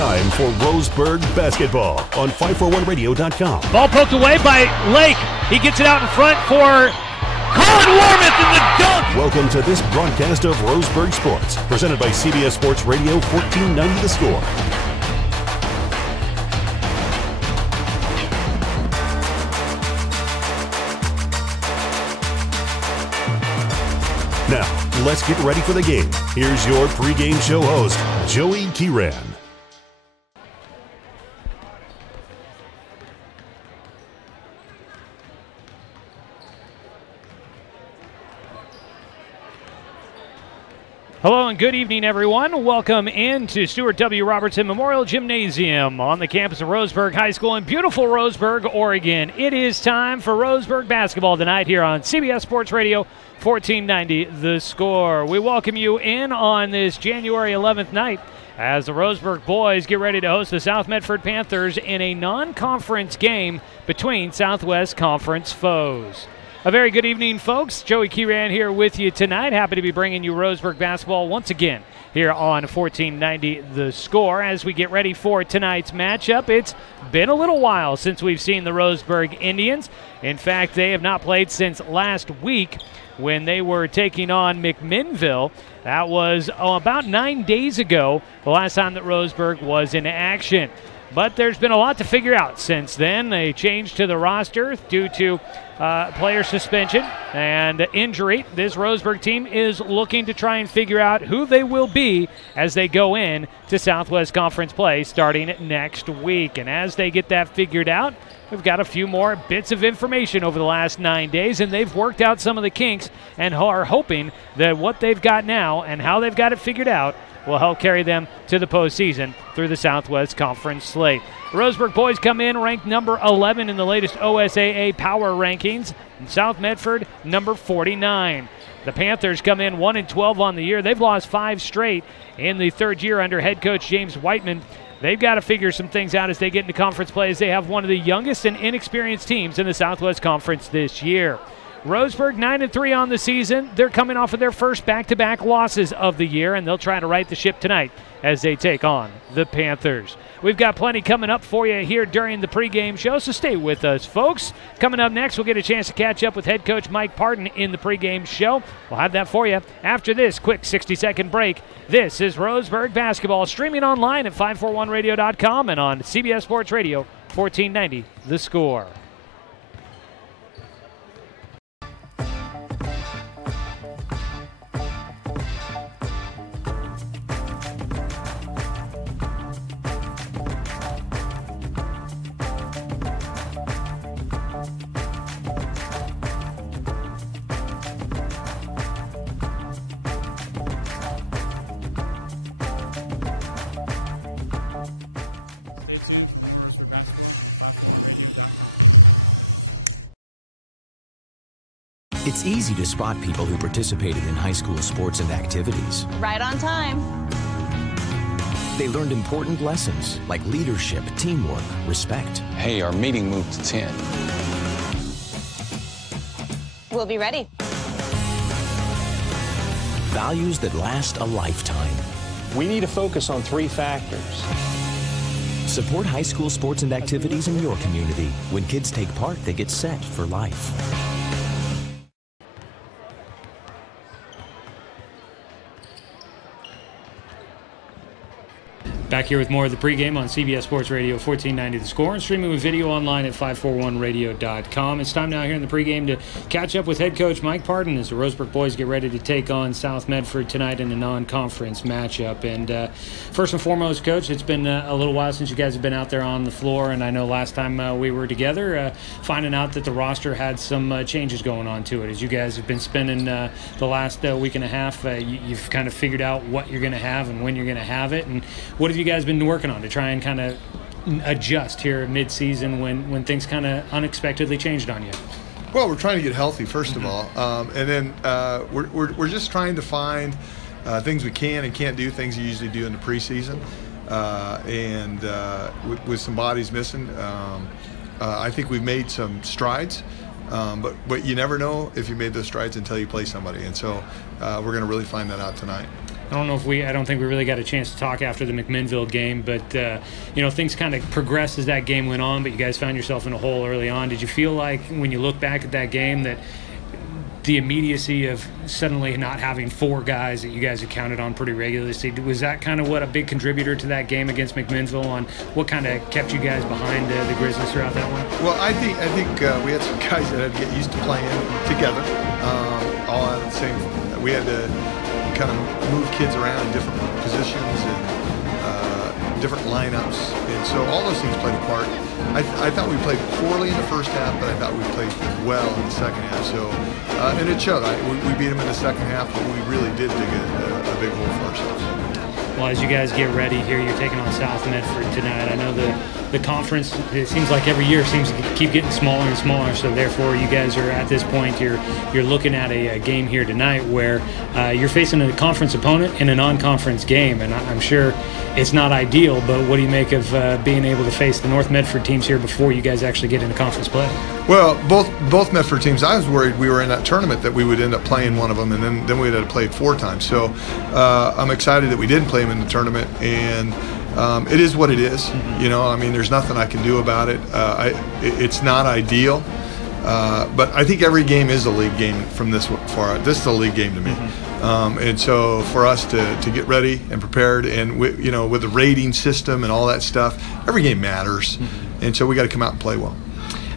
time for Roseburg basketball on 541radio.com. Ball poked away by Lake. He gets it out in front for Colin Warmouth in the dunk. Welcome to this broadcast of Roseburg Sports, presented by CBS Sports Radio 1490 The Score. Now, let's get ready for the game. Here's your pregame show host, Joey Kiran. Hello and good evening, everyone. Welcome into Stuart W. Robertson Memorial Gymnasium on the campus of Roseburg High School in beautiful Roseburg, Oregon. It is time for Roseburg basketball tonight here on CBS Sports Radio 1490 The Score. We welcome you in on this January 11th night as the Roseburg boys get ready to host the South Medford Panthers in a non-conference game between Southwest Conference foes. A very good evening, folks. Joey Kiran here with you tonight. Happy to be bringing you Roseburg basketball once again here on 1490 The Score as we get ready for tonight's matchup. It's been a little while since we've seen the Roseburg Indians. In fact, they have not played since last week when they were taking on McMinnville. That was about 9 days ago, the last time that Roseburg was in action. But there's been a lot to figure out since then. A change to the roster due to player suspension and injury. This Roseburg team is looking to try and figure out who they will be as they go in to Southwest Conference play starting next week. And as they get that figured out, we've got a few more bits of information over the last 9 days, and they've worked out some of the kinks and are hoping that what they've got now and how they've got it figured out will help carry them to the postseason through the Southwest Conference slate. The Roseburg boys come in ranked number 11 in the latest OSAA power rankings, and South Medford number 49. The Panthers come in 1-12 on the year. They've lost 5 straight in the third year under head coach James Whiteman. They've got to figure some things out as they get into conference play, as they have one of the youngest and inexperienced teams in the Southwest Conference this year. Roseburg 9-3 on the season. They're coming off of their first back-to-back losses of the year, and they'll try to right the ship tonight as they take on the Panthers. We've got plenty coming up for you here during the pregame show, so stay with us, folks. Coming up next, we'll get a chance to catch up with head coach Mike Parton in the pregame show. We'll have that for you after this quick 60-second break. This is Roseburg basketball, streaming online at 541radio.com and on CBS Sports Radio 1490 The Score. It's easy to spot people who participated in high school sports and activities. Right on time. They learned important lessons like leadership, teamwork, respect. Hey, our meeting moved to 10. We'll be ready. Values that last a lifetime. We need to focus on 3 factors. Support high school sports and activities in your community. When kids take part, they get set for life. Back here with more of the pregame on CBS Sports Radio 1490 The Score and streaming with video online at 541radio.com. It's time now here in the pregame to catch up with head coach Mike Parton as the Roseburg boys get ready to take on South Medford tonight in a non-conference matchup. And first and foremost, Coach, it's been a little while since you guys have been out there on the floor, and I know last time we were together, finding out that the roster had some changes going on to it. As you guys have been spending the last week and a half, you've kind of figured out what you're going to have and when you're going to have it. And what have you guys been working on to try and kind of adjust here mid-season when things kind of unexpectedly changed on you? Well, we're trying to get healthy, first of all, and then we're just trying to find things we can and can't do, things you usually do in the preseason, and with some bodies missing, I think we've made some strides, but you never know if you made those strides until you play somebody, and so we're going to really find that out tonight. I don't think we really got a chance to talk after the McMinnville game, but things kind of progressed as that game went on, but you guys found yourself in a hole early on. Did you feel like when you look back at that game that the immediacy of suddenly not having 4 guys that you guys had counted on pretty regularly, was that kind of what a big contributor to that game against McMinnville, on what kind of kept you guys behind the Grizzlies throughout that one? Well, I think we had some guys that had to get used to playing together, all on the same. We had to kind of move kids around in different positions and different lineups, and so all those things played a part. I thought we played poorly in the first half, but I thought we played well in the second half. So, and it showed. We beat them in the second half, but we really did dig a big hole for ourselves. Well, as you guys get ready here, you're taking on South Medford tonight. I know the conference, it seems like every year seems to keep getting smaller and smaller, so therefore you guys are at this point, you're looking at a game here tonight where you're facing a conference opponent in a non-conference game, and I'm sure it's not ideal, but what do you make of being able to face the North Medford teams here before you guys actually get into conference play? Well, both Medford teams, I was worried we were in that tournament that we would end up playing one of them, and then we'd have to play it 4 times. So I'm excited that we didn't play them in the tournament, and it is what it is. Mm-hmm. There's nothing I can do about it. It's not ideal, but I think every game is a league game from this far out. This is a league game to me. Mm-hmm. And so for us to get ready and prepared, and with the rating system and all that stuff, every game matters. Mm-hmm. And so we got to come out and play well.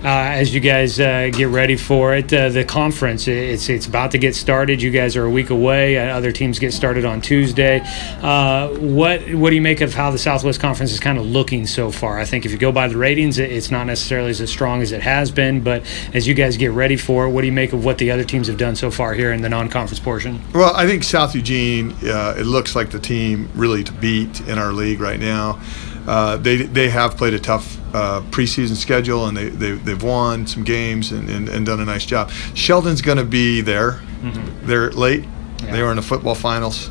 As you guys get ready for it, the conference, it's about to get started. You guys are a week away. Other teams get started on Tuesday. What do you make of how the Southwest Conference is kind of looking so far? I think if you go by the ratings, it's not necessarily as strong as it has been, but as you guys get ready for it, what do you make of what the other teams have done so far here in the non-conference portion? Well, I think South Eugene, it looks like the team really to beat in our league right now. They have played a tough preseason schedule, and they've won some games and done a nice job. Sheldon's going to be there. Mm-hmm. They're late. Yeah. They were in the football finals.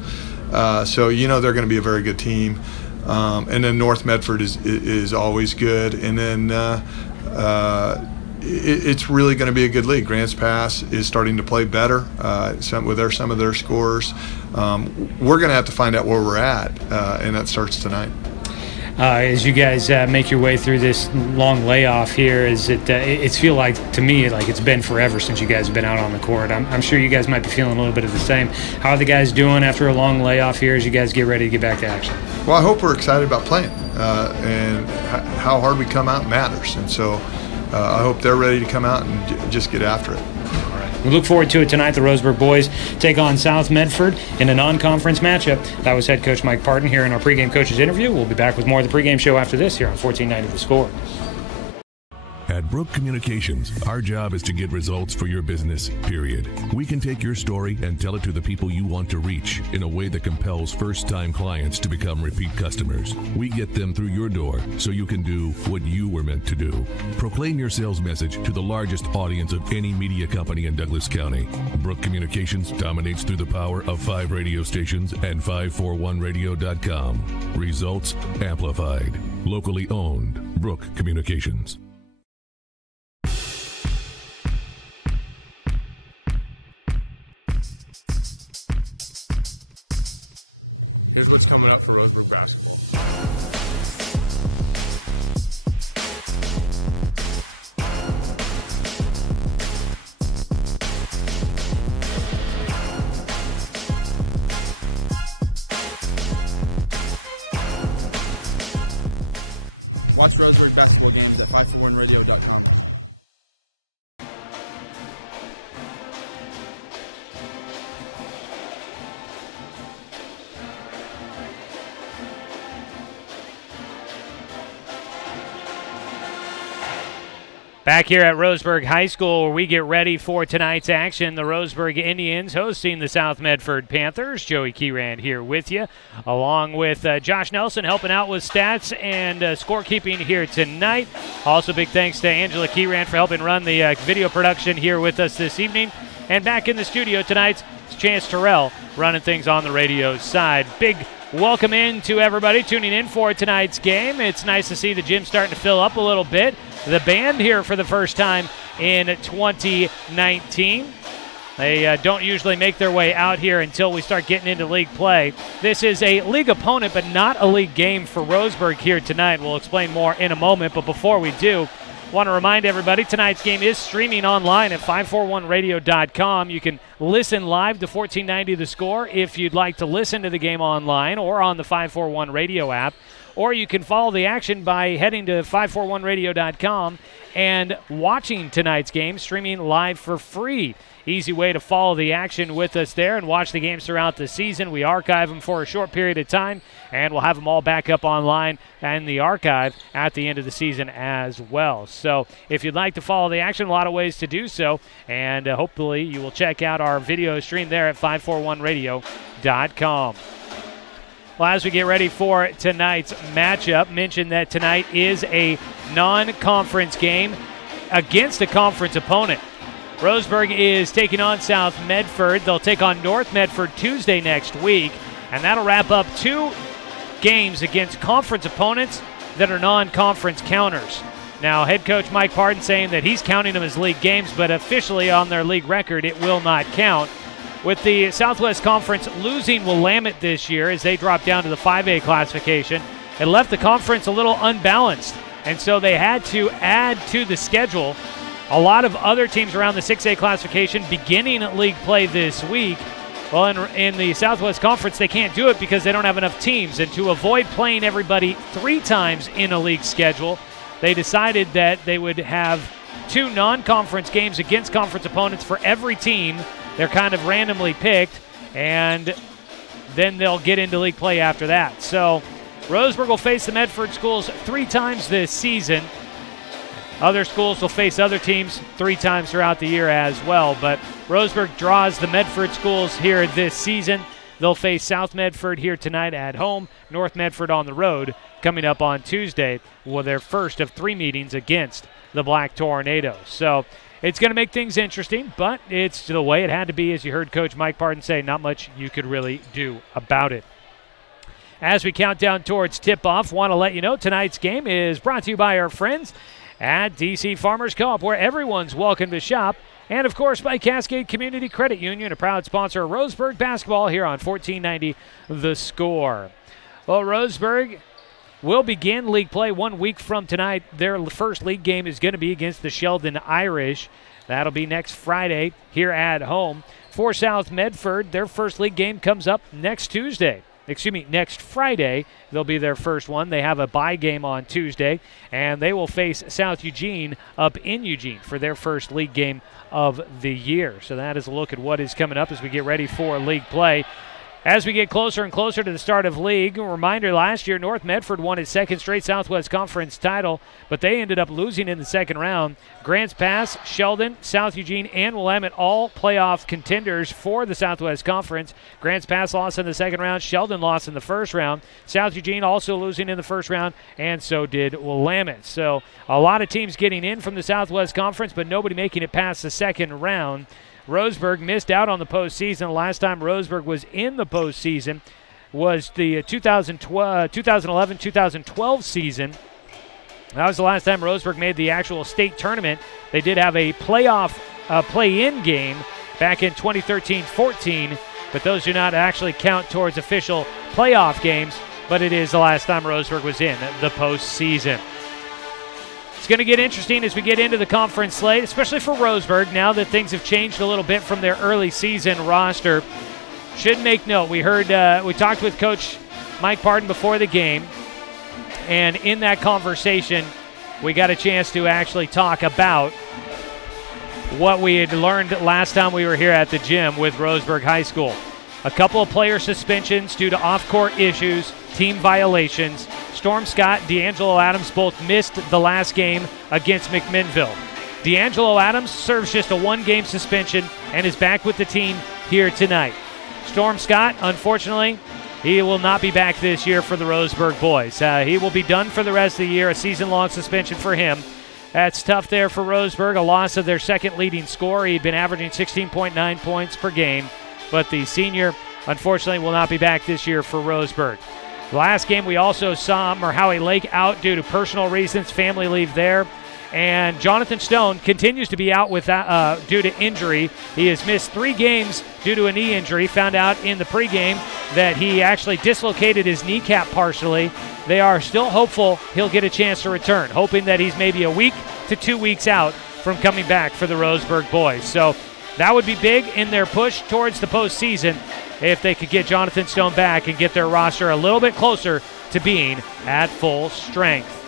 So they're going to be a very good team. And then North Medford is always good. And then it's really going to be a good league. Grants Pass is starting to play better some of their scores. We're going to have to find out where we're at, and that starts tonight. As you guys make your way through this long layoff here, it's feel like, to me, like it's been forever since you guys have been out on the court. I'm sure you guys might be feeling a little bit of the same. How are the guys doing after a long layoff here as you guys get ready to get back to action? Well, I hope we're excited about playing, and how hard we come out matters. And so I hope they're ready to come out and just get after it. We look forward to it tonight. The Roseburg boys take on South Medford in a non-conference matchup. That was head coach Mike Parton here in our pregame coaches interview. We'll be back with more of the pregame show after this here on 1490 The Score. At Brook Communications, our job is to get results for your business, period. We can take your story and tell it to the people you want to reach in a way that compels first-time clients to become repeat customers. We get them through your door so you can do what you were meant to do. Proclaim your sales message to the largest audience of any media company in Douglas County. Brook Communications dominates through the power of 5 radio stations and 541radio.com. Results amplified. Locally owned. Brook Communications. What's coming up for Roseburg basketball? Watch Roseburg basketball games at 541radio.com. Back here at Roseburg High School, where we get ready for tonight's action. The Roseburg Indians hosting the South Medford Panthers. Joey Keyrand here with you, along with Josh Nelson helping out with stats and scorekeeping here tonight. Also, big thanks to Angela Keyrand for helping run the video production here with us this evening. And back in the studio tonight, it's Chance Terrell running things on the radio side. Big welcome in to everybody tuning in for tonight's game. It's nice to see the gym starting to fill up a little bit. The band here for the first time in 2019. They don't usually make their way out here until we start getting into league play. This is a league opponent, but not a league game for Roseburg here tonight. We'll explain more in a moment, but before we do, want to remind everybody tonight's game is streaming online at 541radio.com. You can listen live to 1490 The Score if you'd like to listen to the game online or on the 541 radio app. Or you can follow the action by heading to 541radio.com and watching tonight's game, streaming live for free. Easy way to follow the action with us there and watch the games throughout the season. We archive them for a short period of time, and we'll have them all back up online and the archive at the end of the season as well. So if you'd like to follow the action, a lot of ways to do so, and hopefully you will check out our video stream there at 541radio.com. Well, as we get ready for tonight's matchup, mention that tonight is a non-conference game against a conference opponent. Roseburg is taking on South Medford. They'll take on North Medford Tuesday next week, and that'll wrap up 2 games against conference opponents that are non-conference counters. Now, head coach Mike Pardon saying that he's counting them as league games, but officially on their league record, it will not count. With the Southwest Conference losing Willamette this year as they dropped down to the 5A classification, it left the conference a little unbalanced, and so they had to add to the schedule. A lot of other teams around the 6A classification beginning league play this week. Well, in the Southwest Conference, they can't do it because they don't have enough teams. And to avoid playing everybody 3 times in a league schedule, they decided that they would have 2 non-conference games against conference opponents for every team. They're kind of randomly picked, and then they'll get into league play after that. So Roseburg will face the Medford schools 3 times this season. Other schools will face other teams 3 times throughout the year as well. But Roseburg draws the Medford schools here this season. They'll face South Medford here tonight at home, North Medford on the road coming up on Tuesday with their first of 3 meetings against the Black Tornadoes. So it's going to make things interesting, but it's the way it had to be, as you heard Coach Mike Pardon say. Not much you could really do about it. As we count down towards tip-off, want to let you know tonight's game is brought to you by our friends at DC Farmers Co-op, where everyone's welcome to shop, and of course by Cascade Community Credit Union, a proud sponsor of Roseburg basketball here on 1490 The Score. Well, Roseburg will begin league play 1 week from tonight. Their first league game is going to be against the Sheldon Irish. That'll be next Friday here at home. For South Medford, their first league game comes up next Friday. They'll be their first one. They have a bye game on Tuesday, and they will face South Eugene up in Eugene for their first league game of the year. So that is a look at what is coming up as we get ready for league play. As we get closer and closer to the start of league, a reminder, last year North Medford won its 2nd straight Southwest Conference title, but they ended up losing in the second round. Grants Pass, Sheldon, South Eugene, and Willamette all playoff contenders for the Southwest Conference. Grants Pass lost in the second round. Sheldon lost in the first round. South Eugene also losing in the first round, and so did Willamette. So a lot of teams getting in from the Southwest Conference, but nobody making it past the second round. Roseburg missed out on the postseason. The last time Roseburg was in the postseason was the 2011-2012 season. That was the last time Roseburg made the actual state tournament. They did have a playoff play-in game back in 2013-14, but those do not actually count towards official playoff games, but it is the last time Roseburg was in the postseason. It's going to get interesting as we get into the conference slate, especially for Roseburg, now that things have changed a little bit from their early season roster. Should make note, we talked with Coach Mike Pardon before the game, and in that conversation, we got a chance to actually talk about what we had learned last time we were here at the gym with Roseburg High School. A couple of player suspensions due to off-court issues, team violations. Storm Scott, D'Angelo Adams both missed the last game against McMinnville. D'Angelo Adams serves just a 1-game suspension and is back with the team here tonight. Storm Scott, unfortunately, he will not be back this year for the Roseburg boys. He will be done for the rest of the year, a season-long suspension for him. That's tough there for Roseburg, a loss of their second leading scorer. He'd been averaging 16.9 points per game, but the senior, unfortunately, will not be back this year for Roseburg. Last game, we also saw Merhowie Lake out due to personal reasons, family leave there. And Jonathan Stone continues to be out with due to injury. He has missed 3 games due to a knee injury. Found out in the pregame that he actually dislocated his kneecap partially. They are still hopeful he'll get a chance to return, hoping that he's maybe a week to 2 weeks out from coming back for the Roseburg boys. So that would be big in their push towards the postseason if they could get Jonathan Stone back and get their roster a little bit closer to being at full strength.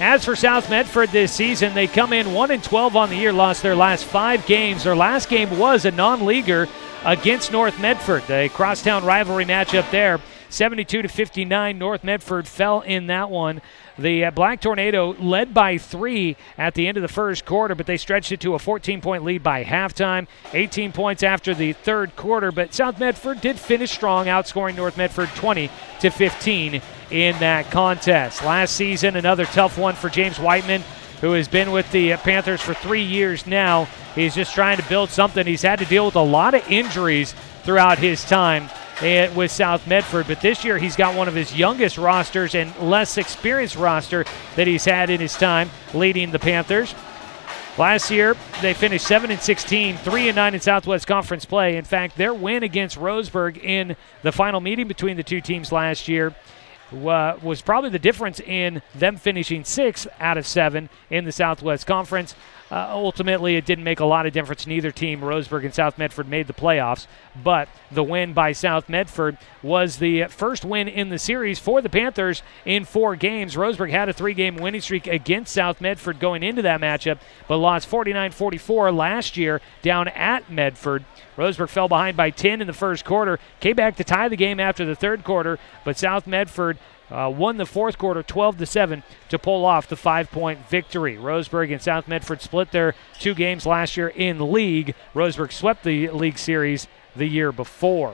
As for South Medford this season, they come in 1-12 on the year, lost their last 5 games. Their last game was a non-leaguer against North Medford, a crosstown rivalry matchup there. 72-59, North Medford fell in that one. The Black Tornado led by 3 at the end of the first quarter, but they stretched it to a 14-point lead by halftime, 18 points after the third quarter. But South Medford did finish strong, outscoring North Medford 20-15 in that contest. Last season, another tough one for James Whiteman, who has been with the Panthers for 3 years now. He's just trying to build something. He's had to deal with a lot of injuries throughout his time with South Medford, but this year he's got one of his youngest rosters and less experienced roster that he's had in his time leading the Panthers. Last year, they finished 7-16, 3-9 in Southwest Conference play. In fact, their win against Roseburg in the final meeting between the two teams last year was probably the difference in them finishing 6 out of 7 in the Southwest Conference. Ultimately, it didn't make a lot of difference. Neither team, Roseburg and South Medford, made the playoffs, but the win by South Medford was the first win in the series for the Panthers in 4 games. Roseburg had a 3-game winning streak against South Medford going into that matchup, but lost 49-44 last year down at Medford. Roseburg fell behind by 10 in the first quarter, came back to tie the game after the third quarter, but South Medford won the fourth quarter 12-7 to pull off the 5-point victory. Roseburg and South Medford split their 2 games last year in league. Roseburg swept the league series the year before.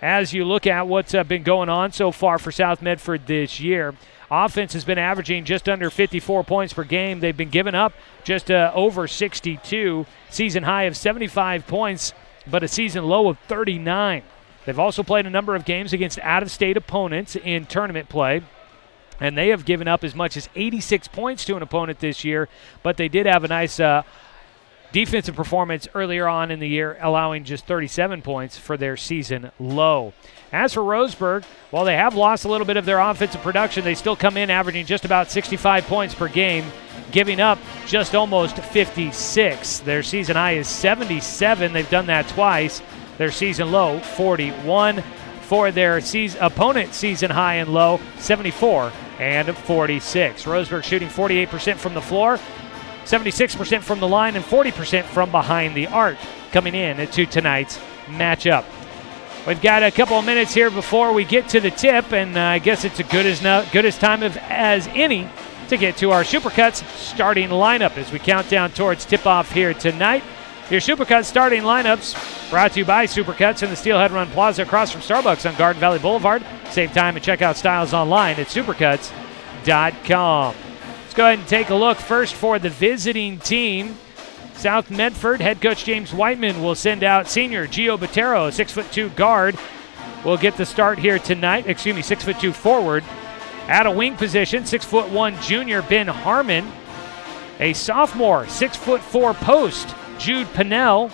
As you look at what's been going on so far for South Medford this year, offense has been averaging just under 54 points per game. They've been giving up just over 62, season high of 75 points, but a season low of 39. They've also played a number of games against out-of-state opponents in tournament play, and they have given up as much as 86 points to an opponent this year, but they did have a nice defensive performance earlier on in the year, allowing just 37 points for their season low. As for Roseburg, while they have lost a little bit of their offensive production, they still come in averaging just about 65 points per game, giving up just almost 56. Their season high is 77. They've done that twice. Their season low, 41. For their opponent season high and low, 74 and 46. Roseburg shooting 48% from the floor, 76% from the line, and 40% from behind the arc coming in to tonight's matchup. We've got a couple of minutes here before we get to the tip, and I guess it's a good as time as any to get to our Supercuts starting lineup as we count down towards tip-off here tonight. Your Supercuts starting lineups brought to you by Supercuts in the Steelhead Run Plaza across from Starbucks on Garden Valley Boulevard. Save time and check out styles online at supercuts.com. Let's go ahead and take a look first for the visiting team. South Medford head coach James Whiteman will send out senior Gio Botero, a 6'2" guard. Will get the start here tonight. 6'2" forward. At a wing position, 6'1" junior Ben Harmon. A sophomore, 6'4" post, Jude Pennell.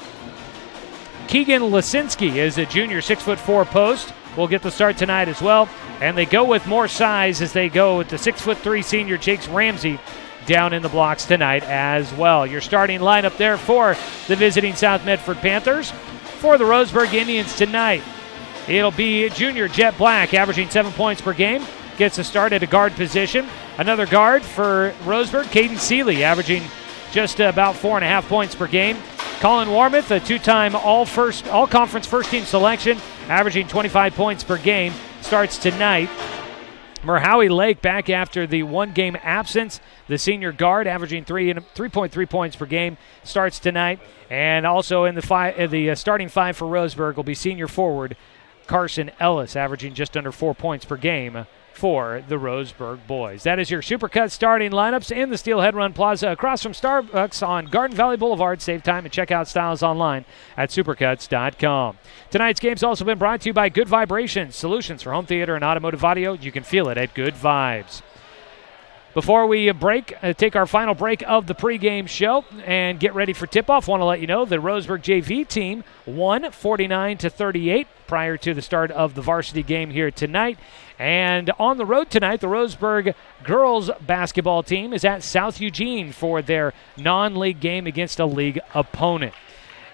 Keegan Lisinski is a junior 6'4" post. Will get the start tonight as well. And they go with more size as they go with the 6'3" senior Jakes Ramsey down in the blocks tonight as well. Your starting lineup there for the visiting South Medford Panthers. For the Roseburg Indians tonight, it'll be junior Jet Black, averaging 7 points per game. Gets a start at a guard position. Another guard for Roseburg, Caden Seeley, averaging just about 4.5 points per game. Colin Warmouth, a 2-time all-conference first-team selection, averaging 25 points per game, starts tonight. Merhowie Lake back after the 1-game absence. The senior guard, averaging 3.3 points per game, starts tonight. And also in the starting 5 for Roseburg will be senior forward Carson Ellis, averaging just under 4 points per game for the Roseburg boys. That is your Supercut starting lineups in the Steelhead Run Plaza across from Starbucks on Garden Valley Boulevard. Save time and check out styles online at supercuts.com. Tonight's game's also been brought to you by Good Vibrations, solutions for home theater and automotive audio. You can feel it at Good Vibes. Before we take our final break of the pregame show and get ready for tip-off, want to let you know the Roseburg JV team won 49-38 prior to the start of the varsity game here tonight. And on the road tonight, the Roseburg girls basketball team is at South Eugene for their non-league game against a league opponent.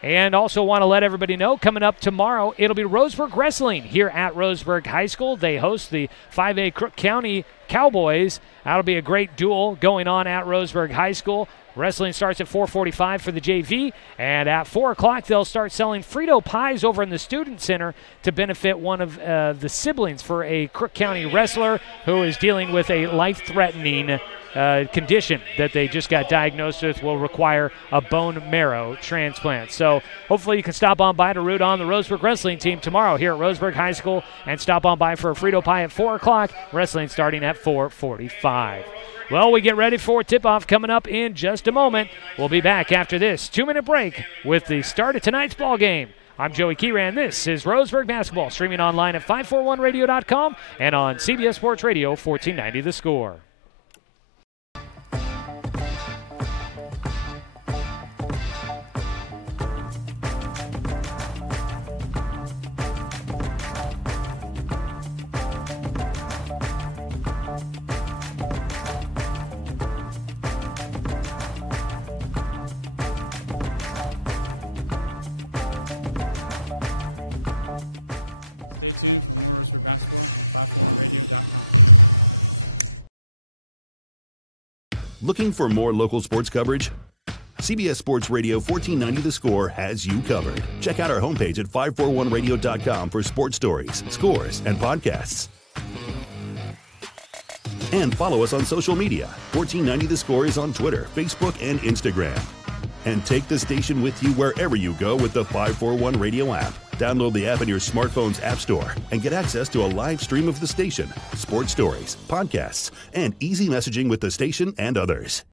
And also want to let everybody know, coming up tomorrow, it'll be Roseburg Wrestling here at Roseburg High School. They host the 5A Crook County Cowboys. That'll be a great duel going on at Roseburg High School. Wrestling starts at 4:45 for the JV, and at 4 o'clock they'll start selling Frito pies over in the Student Center to benefit one of the siblings for a Crook County wrestler who is dealing with a life-threatening condition that they just got diagnosed with, will require a bone marrow transplant. So hopefully you can stop on by to root on the Roseburg Wrestling team tomorrow here at Roseburg High School and stop on by for a Frito pie at 4 o'clock, wrestling starting at 4:45. Well, we get ready for tip-off coming up in just a moment. We'll be back after this 2-minute break with the start of tonight's ball game. I'm Joey Kieran. This is Roseburg Basketball, streaming online at 541radio.com and on CBS Sports Radio 1490 The Score. Looking for more local sports coverage? CBS Sports Radio 1490 The Score has you covered. Check out our homepage at 541radio.com for sports stories, scores, and podcasts. And follow us on social media. 1490 The Score is on Twitter, Facebook, and Instagram. And take the station with you wherever you go with the 541 Radio app. Download the app in your smartphone's app store and get access to a live stream of the station, sports stories, podcasts, and easy messaging with the station and others.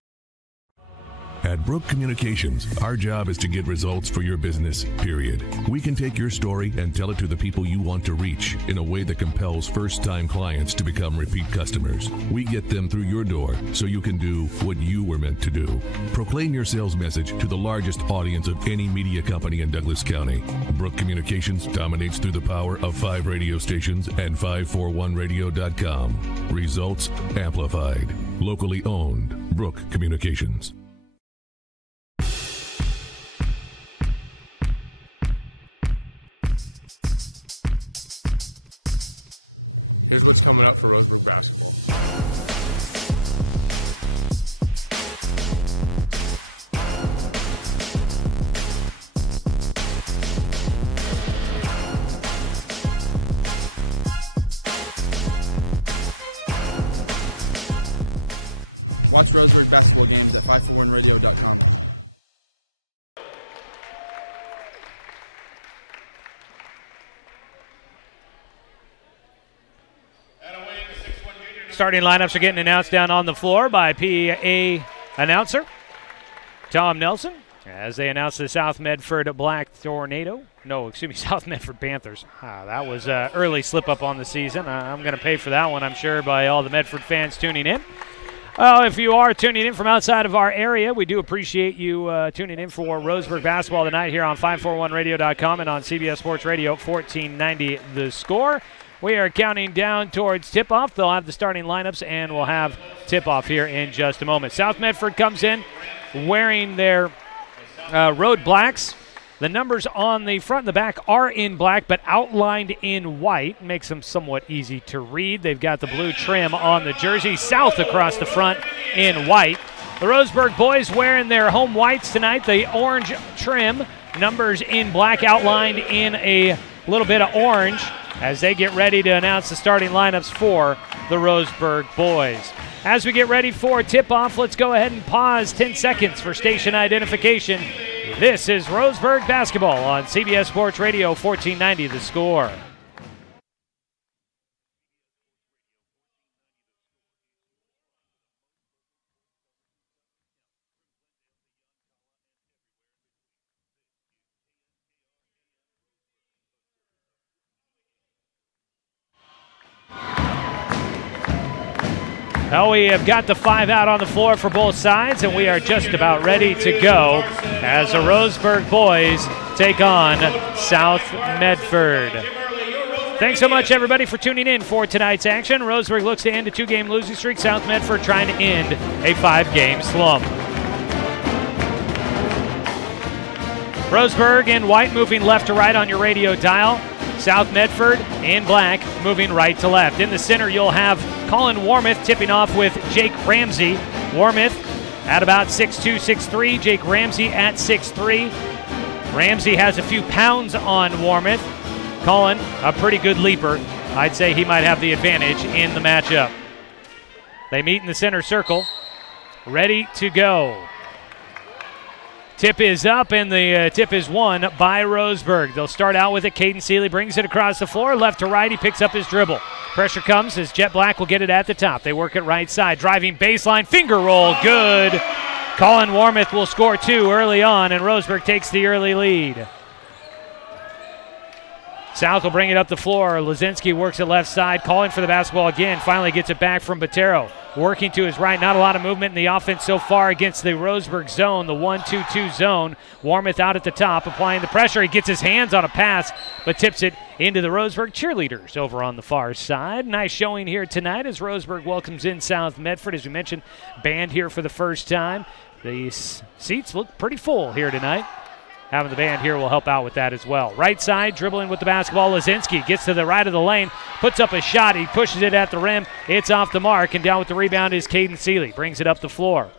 At Brook Communications, our job is to get results for your business, period. We can take your story and tell it to the people you want to reach in a way that compels first-time clients to become repeat customers. We get them through your door so you can do what you were meant to do. Proclaim your sales message to the largest audience of any media company in Douglas County. Brook Communications dominates through the power of 5 radio stations and 541radio.com. Results amplified. Locally owned. Brook Communications. Here's what's coming up for Roseburg basketball. Watch Roseburg basketball games at 541radio.com. Starting lineups are getting announced down on the floor by PA announcer Tom Nelson as they announce the South Medford Black Tornado. No, excuse me, South Medford Panthers. That was an early slip-up on the season. I'm going to pay for that one, I'm sure, by all the Medford fans tuning in. If you are tuning in from outside of our area, we do appreciate you tuning in for Roseburg basketball tonight here on 541radio.com and on CBS Sports Radio 1490 The Score. We are counting down towards tip-off. They'll have the starting lineups, and we'll have tip-off here in just a moment. South Medford comes in wearing their road blacks. The numbers on the front and the back are in black, but outlined in white. Makes them somewhat easy to read. They've got the blue trim on the jersey. South across the front in white. The Roseburg boys wearing their home whites tonight. The orange trim, numbers in black, outlined in a little bit of orange, as they get ready to announce the starting lineups for the Roseburg boys. As we get ready for tip-off, let's go ahead and pause 10 seconds for station identification. This is Roseburg basketball on CBS Sports Radio 1490 The Score. Well, we have got the 5 out on the floor for both sides, and we are just about ready to go as the Roseburg boys take on South Medford. Thanks so much, everybody, for tuning in for tonight's action. Roseburg looks to end a 2-game losing streak. South Medford trying to end a 5-game slump. Roseburg in white moving left to right on your radio dial. South Medford in black moving right to left. In the center, you'll have Colin Warmouth tipping off with Jake Ramsey. Warmouth at about 6'2", 6'3". Jake Ramsey at 6'3". Ramsey has a few pounds on Warmouth. Colin, a pretty good leaper. I'd say he might have the advantage in the matchup. They meet in the center circle. Ready to go. Tip is up, and the tip is won by Roseburg. They'll start out with it. Caden Seeley brings it across the floor. Left to right, he picks up his dribble. Pressure comes as Jet Black will get it at the top. They work it right side. Driving baseline, finger roll, good. Colin Warmouth will score 2 early on, and Roseburg takes the early lead. South will bring it up the floor. Lazinski works it left side, calling for the basketball again. Finally gets it back from Botero. Working to his right. Not a lot of movement in the offense so far against the Roseburg zone, the 1-2-2 zone. Warmouth out at the top, applying the pressure. He gets his hands on a pass, but tips it into the Roseburg cheerleaders over on the far side. Nice showing here tonight as Roseburg welcomes in South Medford. As we mentioned, band here for the first time. The seats look pretty full here tonight. Having the band here will help out with that as well. Right side, dribbling with the basketball. Lazinski gets to the right of the lane, puts up a shot. He pushes it at the rim. It's off the mark, and down with the rebound is Caden Seeley. Brings it up the floor.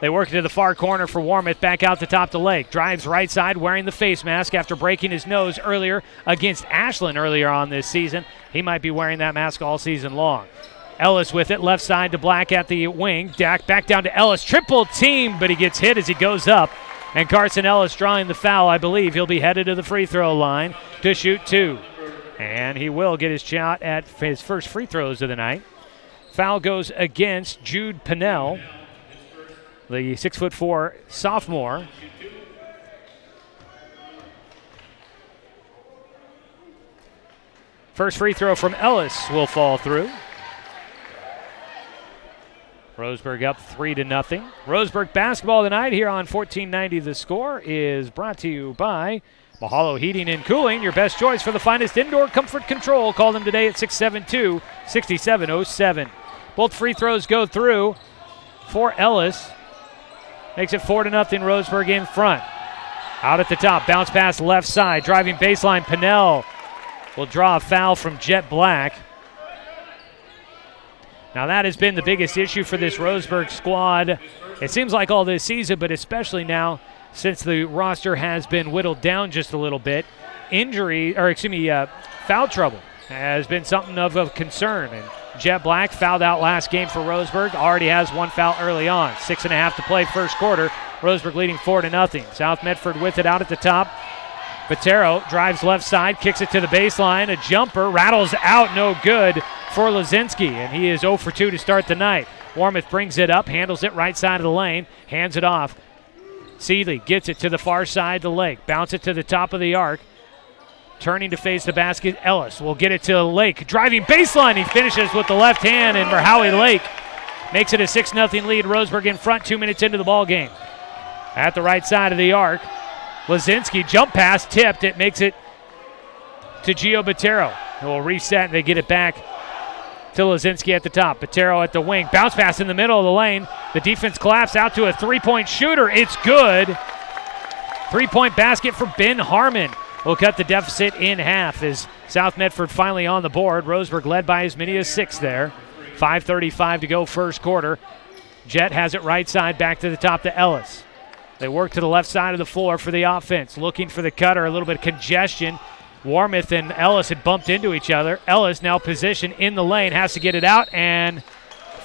They work it to the far corner for Warmouth, back out the top to Lake. Drives right side, wearing the face mask after breaking his nose earlier against Ashland earlier on this season. He might be wearing that mask all season long. Ellis with it, left side to Black at the wing. Back down to Ellis. Triple team, but he gets hit as he goes up. And Carson Ellis drawing the foul. I believe he'll be headed to the free throw line to shoot 2. And he will get his shot at his first free throws of the night. Foul goes against Jude Pinnell, the 6'4" sophomore. First free throw from Ellis will fall through. Roseburg up 3-0. Roseburg basketball tonight here on 1490. The Score is brought to you by Mahalo Heating and Cooling, your best choice for the finest indoor comfort control. Call them today at 672-6707. Both free throws go through for Ellis. Makes it 4-0. Roseburg in front. Out at the top, bounce pass left side, driving baseline. Pinnell will draw a foul from Jet Black. Now that has been the biggest issue for this Roseburg squad. It seems like all this season, but especially now since the roster has been whittled down just a little bit. Foul trouble has been something of concern. And Jet Black fouled out last game for Roseburg. Already has 1 foul early on. 6.5 to play first quarter. Roseburg leading 4-0. South Medford with it out at the top. Botero drives left side, kicks it to the baseline. A jumper rattles out, no good for Lazinski, and he is 0 for 2 to start the night. Warmouth brings it up, handles it right side of the lane, hands it off. Seeley gets it to the far side to Lake, bounce it to the top of the arc. Turning to face the basket, Ellis will get it to Lake. Driving baseline, he finishes with the left hand, and Merhowie Lake makes it a 6-0 lead. Roseburg in front 2 minutes into the ball game. At the right side of the arc, Lazinski jump pass tipped. It makes it to Gio Botero. It will reset, and they get it back to Lazinski at the top. Botero at the wing. Bounce pass in the middle of the lane. The defense collapsed out to a three-point shooter. It's good. 3-point basket for Ben Harmon. Will cut the deficit in half as South Medford finally on the board. Roseburg led by as many as 6 there. 5:35 to go first quarter. Jet has it right side back to the top to Ellis. They work to the left side of the floor for the offense. Looking for the cutter, a little bit of congestion. Warmouth and Ellis had bumped into each other. Ellis now positioned in the lane, has to get it out, and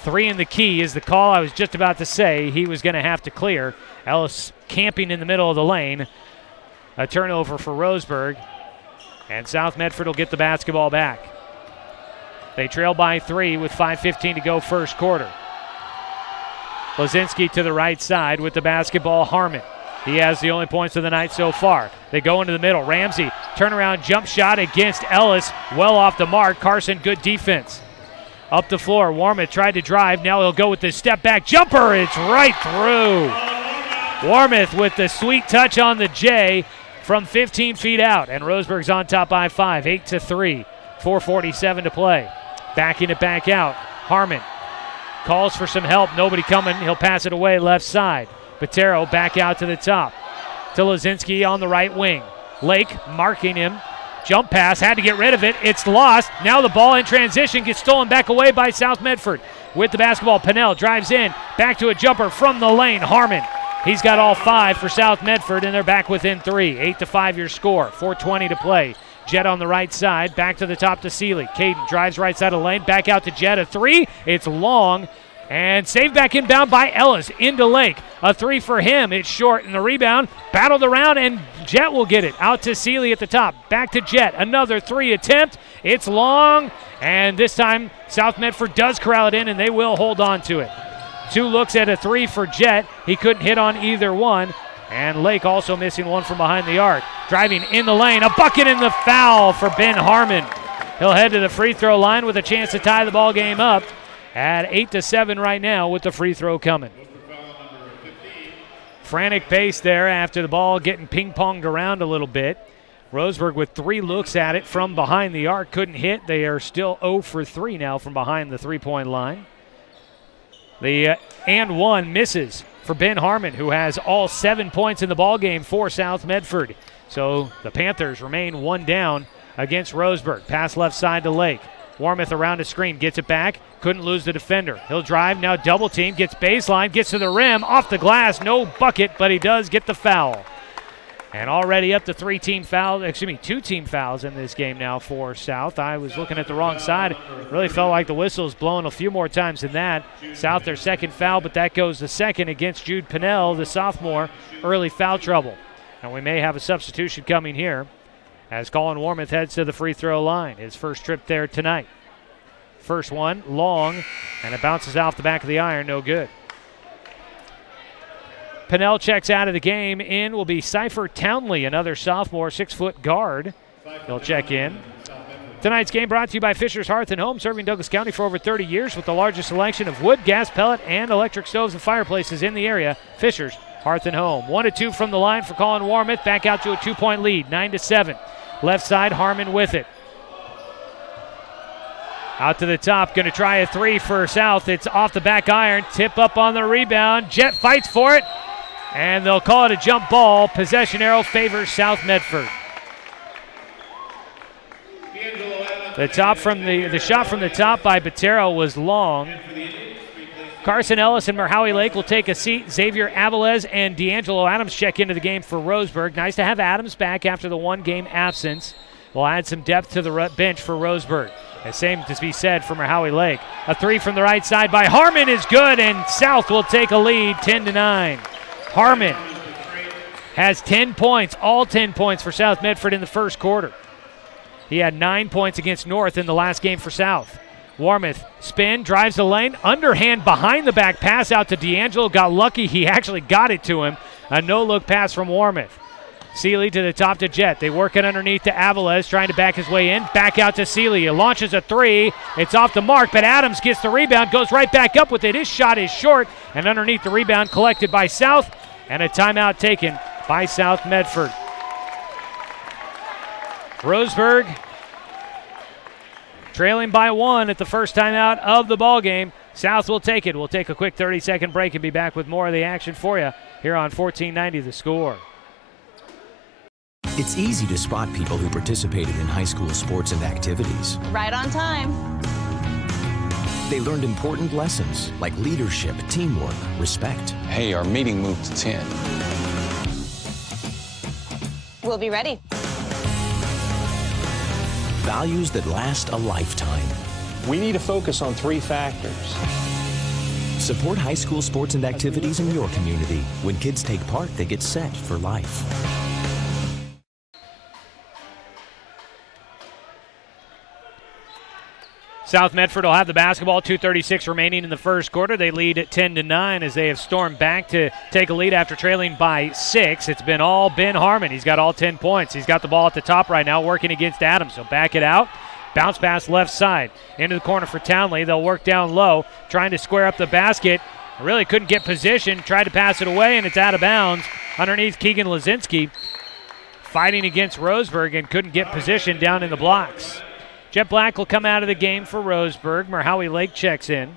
3 in the key is the call I was just about to say he was going to have to clear. Ellis camping in the middle of the lane. A turnover for Roseburg, and South Medford will get the basketball back. They trail by 3 with 5:15 to go first quarter. Lazinski to the right side with the basketball. Harmon. He has the only points of the night so far. They go into the middle. Ramsey, turnaround jump shot against Ellis. Well off the mark. Carson, good defense. Up the floor, Warmouth tried to drive. Now he'll go with the step-back jumper. It's right through. Warmouth with the sweet touch on the J from 15 feet out. And Roseburg's on top by 5, 8-3. 4:47 to play. Backing it back out. Harmon calls for some help. Nobody coming. He'll pass it away left side. Patero back out to the top. To Lazinski on the right wing. Lake marking him. Jump pass, had to get rid of it. It's lost. Now the ball in transition gets stolen back away by South Medford. With the basketball, Pennell drives in. Back to a jumper from the lane. Harmon. He's got all 5 for South Medford, and they're back within 3. 8-5 your score. 4:20 to play. Jet on the right side. Back to the top to Seeley. Caden drives right side of the lane. Back out to Jet. A 3. It's long. And saved back inbound by Ellis into Lake. A 3 for him. It's short, and the rebound battled around, and Jet will get it. Out to Seeley at the top. Back to Jet. Another 3 attempt. It's long, and this time South Medford does corral it in, and they will hold on to it. 2 looks at a 3 for Jet. He couldn't hit on either one, and Lake also missing one from behind the arc. Driving in the lane. A bucket in the foul for Ben Harmon. He'll head to the free throw line with a chance to tie the ball game up. At 8-7 right now with the free throw coming. Frantic pace there after the ball getting ping-ponged around a little bit. Roseburg with 3 looks at it from behind the arc. Couldn't hit. They are still 0 for 3 now from behind the three-point line. The and 1 misses for Ben Harmon, who has all 7 points in the ball game for South Medford. So the Panthers remain 1 down against Roseburg. Pass left side to Lake. Warmouth around a screen, gets it back, couldn't lose the defender. He'll drive, now double team, gets baseline, gets to the rim, off the glass, no bucket, but he does get the foul. And already up to 2 team fouls in this game now for South. I was looking at the wrong side. Really felt like the whistle's blown a few more times than that. South their second foul, but that goes the second against Jude Pennell, the sophomore, early foul trouble. And we may have a substitution coming here as Colin Warmouth heads to the free throw line. His first trip there tonight. First one, long, and it bounces off the back of the iron, no good. Pennell checks out of the game. In will be Cypher Townley, another sophomore, 6-foot guard. He'll check in. Tonight's game brought to you by Fisher's Hearth and Home, serving Douglas County for over 30 years with the largest selection of wood, gas, pellet, and electric stoves and fireplaces in the area. Fisher's Hearth and Home. 1-2 from the line for Colin Warmouth. Back out to a 2-point lead, 9-7. Left side, Harmon with it. Out to the top, going to try a 3 for South. It's off the back iron, tip up on the rebound. Jet fights for it, and they'll call it a jump ball. Possession arrow favors South Medford. The shot from the top by Patero was long. Carson Ellis and Merhowie Lake will take a seat. Xavier Avilés and D'Angelo Adams check into the game for Roseburg. Nice to have Adams back after the 1-game absence. Will add some depth to the bench for Roseburg. The same to be said for Merhowie Lake. A 3 from the right side by Harmon is good, and South will take a lead 10-9. Harmon has 10 points, all 10 points for South Medford in the first quarter. He had 9 points against North in the last game for South. Warmouth spin, drives the lane, underhand behind the back pass out to D'Angelo. Got lucky, he actually got it to him. A no-look pass from Warmouth. Seeley to the top to Jet. They work it underneath to Avilés, trying to back his way in. Back out to Seeley. He launches a 3. It's off the mark, but Adams gets the rebound, goes right back up with it. His shot is short, and underneath the rebound collected by South, and a timeout taken by South Medford. Roseburg trailing by 1 at the first timeout of the ball game. South will take it. We'll take a quick 30-second break and be back with more of the action for you here on 1490 The Score. It's easy to spot people who participated in high school sports and activities. Right on time. They learned important lessons like leadership, teamwork, respect. Hey, our meeting moved to 10. We'll be ready. Values that last a lifetime. We need to focus on 3 factors. Support high school sports and activities in your community. When kids take part, they get set for life. South Medford will have the basketball, 2:36 remaining in the first quarter. They lead at 10-9 as they have stormed back to take a lead after trailing by 6. It's been all Ben Harmon. He's got all 10 points. He's got the ball at the top right now working against Adams. He'll back it out. Bounce pass left side. Into the corner for Townley. They'll work down low, trying to square up the basket. Really couldn't get position. Tried to pass it away, and it's out of bounds underneath Keegan Lazinski. Fighting against Roseburg and couldn't get position down in the blocks. Jet Black will come out of the game for Roseburg. Merhowie Lake checks in.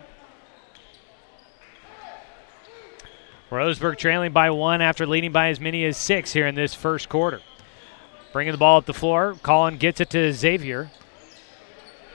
Roseburg trailing by 1 after leading by as many as 6 here in this first quarter. Bringing the ball up the floor. Collin gets it to Xavier.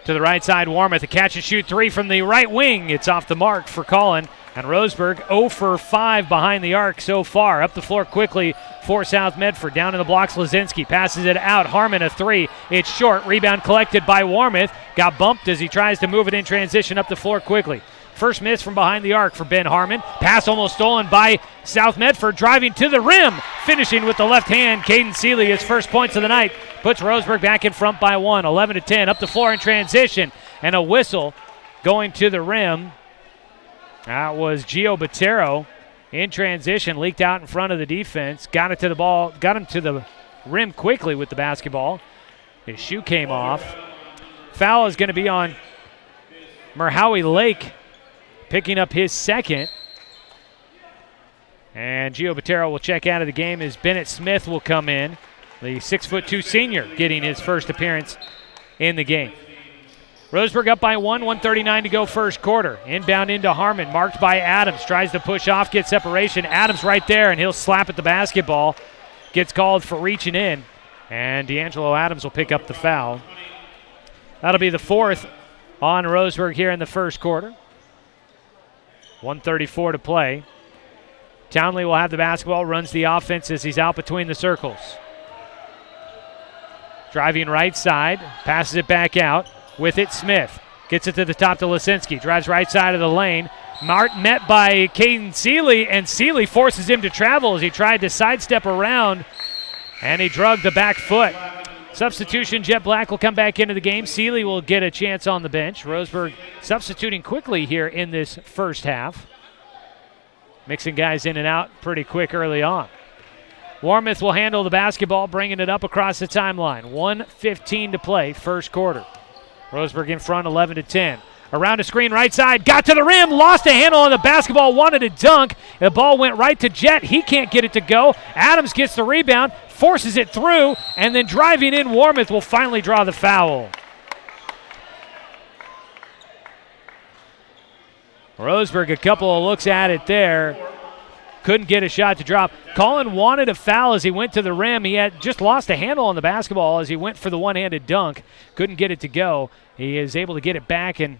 To the right side, Warmoth. A catch and shoot 3 from the right wing. It's off the mark for Collin. And Roseburg 0 for 5 behind the arc so far. Up the floor quickly for South Medford. Down in the blocks, Lazinski passes it out. Harmon a 3. It's short. Rebound collected by Warmoth. Got bumped as he tries to move it in transition up the floor quickly. First miss from behind the arc for Ben Harmon. Pass almost stolen by South Medford. Driving to the rim. Finishing with the left hand. Caden Seeley, his first points of the night. Puts Roseburg back in front by 1. 11-10. Up the floor in transition. And a whistle going to the rim. That was Gio Botero in transition, leaked out in front of the defense, got it to the ball, got him to the rim quickly with the basketball. His shoe came off. Foul is going to be on Merhowie Lake, picking up his second. And Gio Botero will check out of the game as Bennett Smith will come in, the 6'2" senior, getting his first appearance in the game. Roseburg up by 1, 1:39 to go first quarter. Inbound into Harmon, marked by Adams. Tries to push off, get separation. Adams right there, and he'll slap at the basketball. Gets called for reaching in, and D'Angelo Adams will pick up the foul. That'll be the 4th on Roseburg here in the first quarter. 1:34 to play. Townley will have the basketball, runs the offense as he's out between the circles. Driving right side, passes it back out. With it, Smith gets it to the top to Lazinski. Drives right side of the lane. Met by Caden Seeley, and Seeley forces him to travel as he tried to sidestep around, and he drugged the back foot. Substitution, Jet Black will come back into the game. Seeley will get a chance on the bench. Roseburg substituting quickly here in this first half. Mixing guys in and out pretty quick early on. Warmoth will handle the basketball, bringing it up across the timeline. 1:15 to play, first quarter. Roseburg in front, 11-10. Around a screen right side, got to the rim, lost a handle on the basketball, wanted a dunk. The ball went right to Jet. He can't get it to go. Adams gets the rebound, forces it through, and then driving in, Warmoth will finally draw the foul. Roseburg, a couple of looks at it there. Couldn't get a shot to drop. Collin wanted a foul as he went to the rim. He had just lost a handle on the basketball as he went for the one-handed dunk. Couldn't get it to go. He is able to get it back, and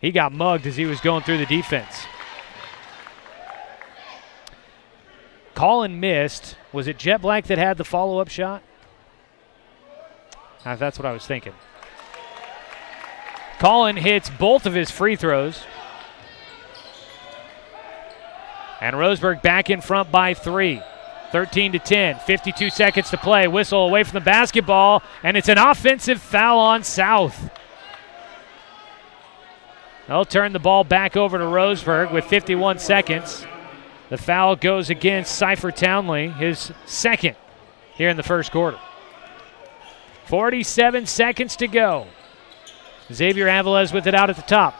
he got mugged as he was going through the defense. Collin missed. Was it Jet Black that had the follow-up shot? That's what I was thinking. Collin hits both of his free throws. And Roseburg back in front by 3. 13-10, 52 seconds to play. Whistle away from the basketball, and it's an offensive foul on South. They'll turn the ball back over to Roseburg with 51 seconds. The foul goes against Cypher Townley, his second here in the first quarter. 47 seconds to go. Xavier Avilés with it out at the top.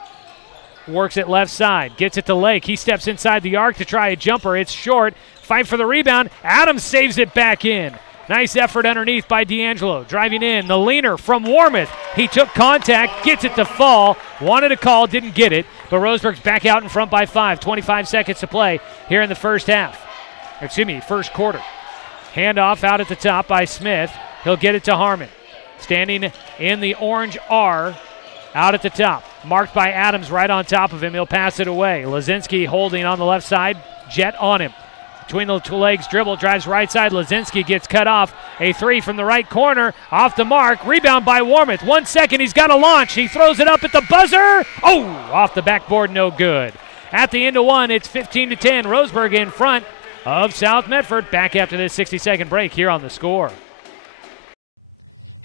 Works it left side, gets it to Lake. He steps inside the arc to try a jumper. It's short. Fight for the rebound. Adams saves it back in. Nice effort underneath by D'Angelo. Driving in, the leaner from Warmoth. He took contact, gets it to fall. Wanted a call, didn't get it. But Roseburg's back out in front by 5. 25 seconds to play here in the first half. First quarter. Handoff out at the top by Smith. He'll get it to Harmon. Standing in the orange R. Out at the top, marked by Adams right on top of him. He'll pass it away. Lazinski holding on the left side. Jet on him. Between the two legs, dribble, drives right side. Lazinski gets cut off. A 3 from the right corner, off the mark. Rebound by Warmoth. 1 second, he's got a launch. He throws it up at the buzzer. Oh, off the backboard, no good. At the end of 1, it's 15-10. Roseburg in front of South Medford. Back after this 60-second break here on The Score.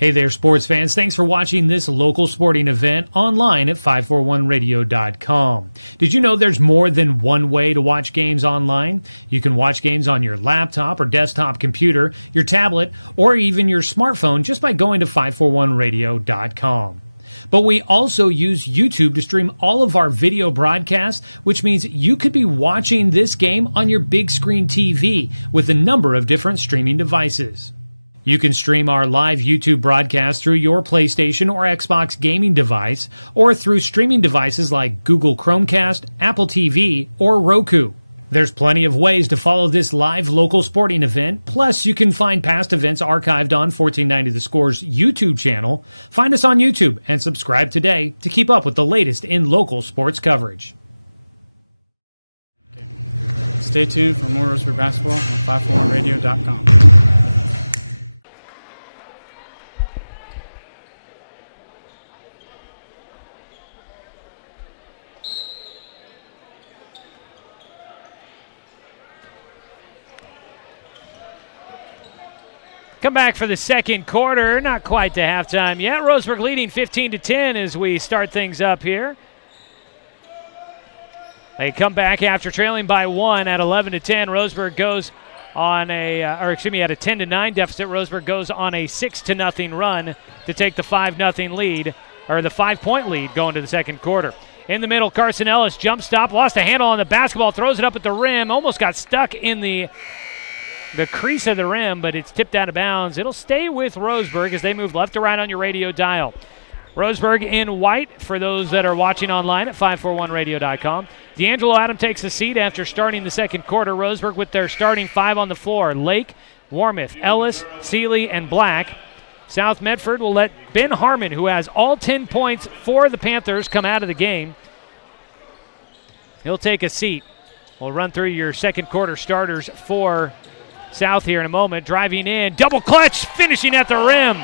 Hey there, sports fans. Thanks for watching this local sporting event online at 541radio.com. Did you know there's more than one way to watch games online? You can watch games on your laptop or desktop computer, your tablet, or even your smartphone just by going to 541radio.com. But we also use YouTube to stream all of our video broadcasts, which means you could be watching this game on your big screen TV with a number of different streaming devices. You can stream our live YouTube broadcast through your PlayStation or Xbox gaming device, or through streaming devices like Google Chromecast, Apple TV, or Roku. There's plenty of ways to follow this live local sporting event. Plus, you can find past events archived on 1490 The Score's YouTube channel. Find us on YouTube and subscribe today to keep up with the latest in local sports coverage. Stay tuned for more Roseburg basketball at 541radio.com. Come back for the second quarter. Not quite to halftime yet. Roseburg leading 15-10 as we start things up here. They come back after trailing by 1 at 11-10. Roseburg goes on at a 10-9 deficit. Roseburg goes on a 6-0 run to take the 5-0 lead, or the 5-point lead going to the second quarter. In the middle, Carson Ellis jump stop, lost a handle on the basketball, throws it up at the rim, almost got stuck in the crease of the rim, but it's tipped out of bounds. It'll stay with Roseburg as they move left to right on your radio dial. Roseburg in white for those that are watching online at 541radio.com. D'Angelo Adam takes a seat after starting the second quarter. Roseburg with their starting 5 on the floor. Lake, Warmoth, Ellis, Seeley, and Black. South Medford will let Ben Harmon, who has all 10 points for the Panthers, come out of the game. He'll take a seat. We'll run through your second quarter starters for South here in a moment. Driving in, double clutch, finishing at the rim.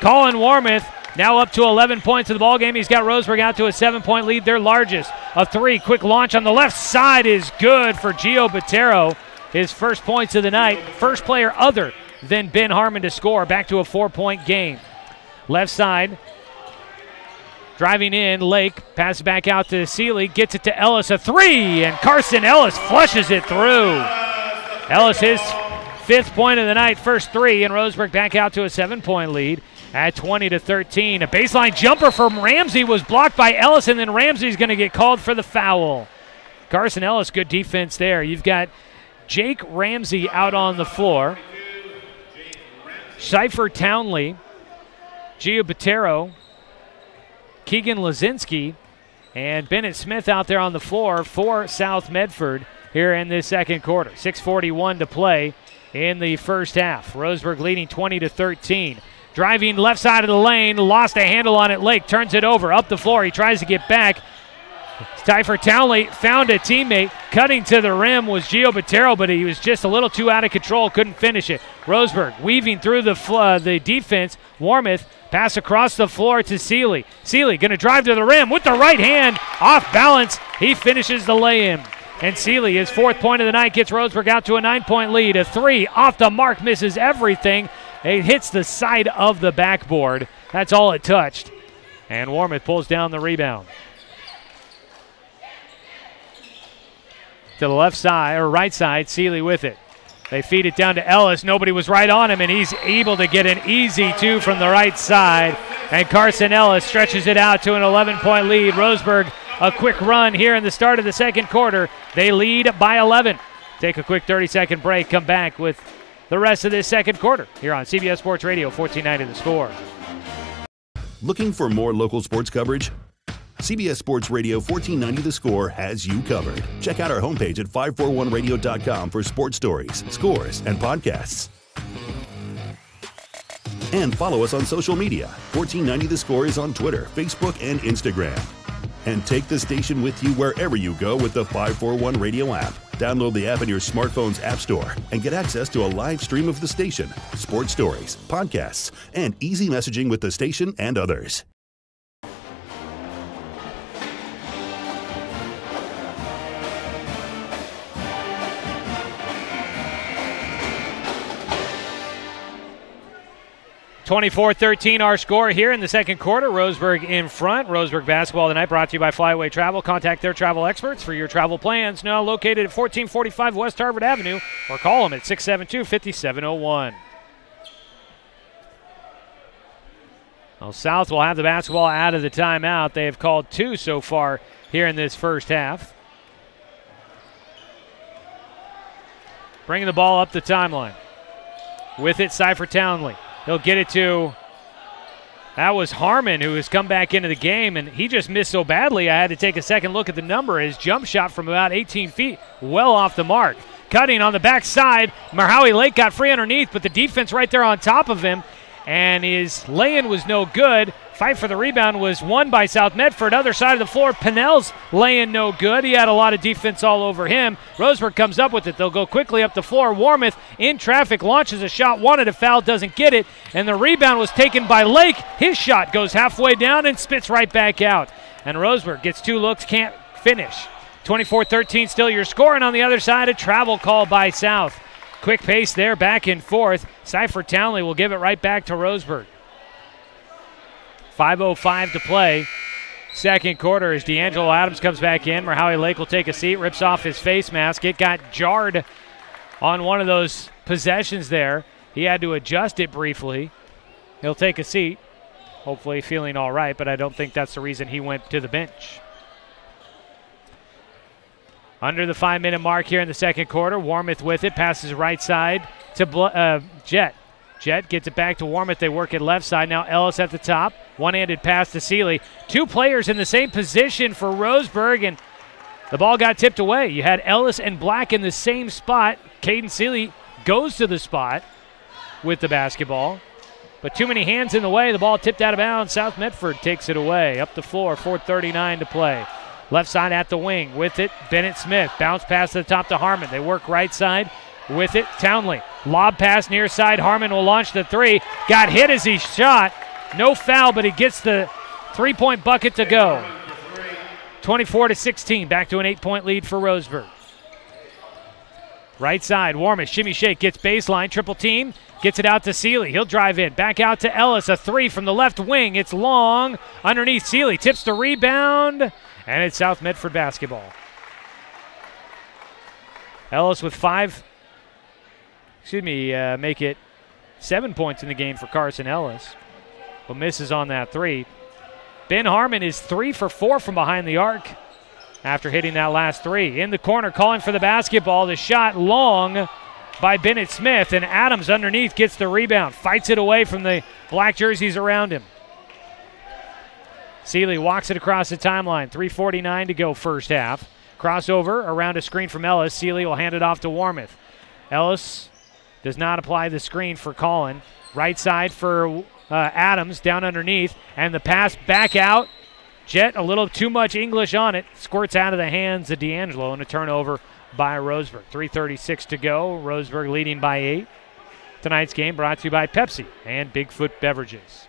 Colin Warmoth now up to 11 points in the ballgame. He's got Roseburg out to a 7-point lead, their largest. A 3, quick launch on the left side is good for Gio Botero. His first points of the night. First player other than Ben Harmon to score. Back to a 4-point game. Left side, driving in, Lake passes back out to Seeley, gets it to Ellis, a 3, and Carson Ellis flushes it through. Ellis, his 5th point of the night, first 3, and Roseburg back out to a 7-point lead at 20-13. A baseline jumper from Ramsey was blocked by Ellis, and then Ramsey's going to get called for the foul. Carson Ellis, good defense there. You've got Jake Ramsey out on the floor. Cypher Townley, Gio Botero, Keegan Lazinski, and Bennett Smith out there on the floor for South Medford here in this second quarter. 6:41 to play in the first half. Roseburg leading 20-13. Driving left side of the lane, lost a handle on it. Lake turns it over, up the floor. He tries to get back. Cypher Townley found a teammate. Cutting to the rim was Gio Botero, but he was just a little too out of control, couldn't finish it. Roseburg weaving through the defense. Warmoth pass across the floor to Seeley. Seeley going to drive to the rim with the right hand, off balance. He finishes the lay-in. And Seeley, his 4th point of the night, gets Roseburg out to a 9-point lead. A 3 off the mark, misses everything. It hits the side of the backboard. That's all it touched. And Warmoth pulls down the rebound. To the left side, or right side, Seeley with it. They feed it down to Ellis. Nobody was right on him, and he's able to get an easy 2 from the right side. And Carson Ellis stretches it out to an 11-point lead. Roseburg, a quick run here in the start of the second quarter. They lead by 11. Take a quick 30-second break. Come back with the rest of this second quarter here on CBS Sports Radio, 1490 The Score. Looking for more local sports coverage? CBS Sports Radio 1490 The Score has you covered. Check out our homepage at 541radio.com for sports stories, scores, and podcasts. And follow us on social media. 1490 The Score is on Twitter, Facebook, and Instagram. And take the station with you wherever you go with the 541 Radio app. Download the app in your smartphone's app store and get access to a live stream of the station, sports stories, podcasts, and easy messaging with the station and others. (24-13) our score here in the second quarter. Roseburg in front. Roseburg basketball tonight brought to you by Flyaway Travel. Contact their travel experts for your travel plans. Now located at 1445 West Harvard Avenue, or call them at 672-5701. Well, South will have the basketball out of the timeout. They have called 2 so far here in this first half. Bringing the ball up the timeline. With it, Cypher Townley. He'll get it to, that was Harmon, who has come back into the game, and he just missed so badly I had to take a second look at the number. His jump shot from about 18 feet, well off the mark. Cutting on the backside, Marhowie Lake got free underneath, but the defense right there on top of him, and his lay-in was no good. Fight for the rebound was won by South Medford. Other side of the floor, Pinnell's lay-in no good. He had a lot of defense all over him. Roseburg comes up with it. They'll go quickly up the floor. Warmoth in traffic, launches a shot, wanted a foul, doesn't get it, and the rebound was taken by Lake. His shot goes halfway down and spits right back out. And Roseburg gets 2 looks, can't finish. 24-13 still your score, and on the other side, a travel call by South. Quick pace there, back and forth. Cypher Townley will give it right back to Roseburg. 5:05 to play. Second quarter as D'Angelo Adams comes back in. Marhowie Lake will take a seat, rips off his face mask. It got jarred on one of those possessions there. He had to adjust it briefly. He'll take a seat, hopefully feeling all right, but I don't think that's the reason he went to the bench. Under the 5-minute mark here in the second quarter. Warmoth with it, passes right side to Jet. Jet gets it back to Warmoth. They work it left side. Now Ellis at the top. One-handed pass to Seeley. 2 players in the same position for Roseburg, and the ball got tipped away. You had Ellis and Black in the same spot. Caden Seeley goes to the spot with the basketball, but too many hands in the way. The ball tipped out of bounds. South Medford takes it away. Up the floor, 4:39 to play. Left side at the wing. With it, Bennett Smith. Bounce pass to the top to Harmon. They work right side. With it, Townley. Lob pass near side. Harmon will launch the 3. Got hit as he shot. No foul, but he gets the 3-point bucket to go. 24-16. Back to an 8-point lead for Roseburg. Right side, Warmoth. Shimmy shake. Gets baseline. Triple team. Gets it out to Seeley. He'll drive in. Back out to Ellis. A 3 from the left wing. It's long. Underneath Seeley. Tips the rebound. And it's South Medford basketball. Ellis with make it 7 points in the game for Carson Ellis, but misses on that 3. Ben Harmon is 3 for 4 from behind the arc after hitting that last 3. In the corner, calling for the basketball. The shot long by Bennett Smith, and Adams underneath gets the rebound. Fights it away from the black jerseys around him. Seeley walks it across the timeline. 3:49 to go first half. Crossover around a screen from Ellis. Seeley will hand it off to Warmoth. Ellis does not apply the screen for Collin. Right side for Adams down underneath. And the pass back out. Jet, a little too much English on it. Squirts out of the hands of D'Angelo, and a turnover by Roseburg. 3:36 to go. Roseburg leading by 8. Tonight's game brought to you by Pepsi and Bigfoot Beverages.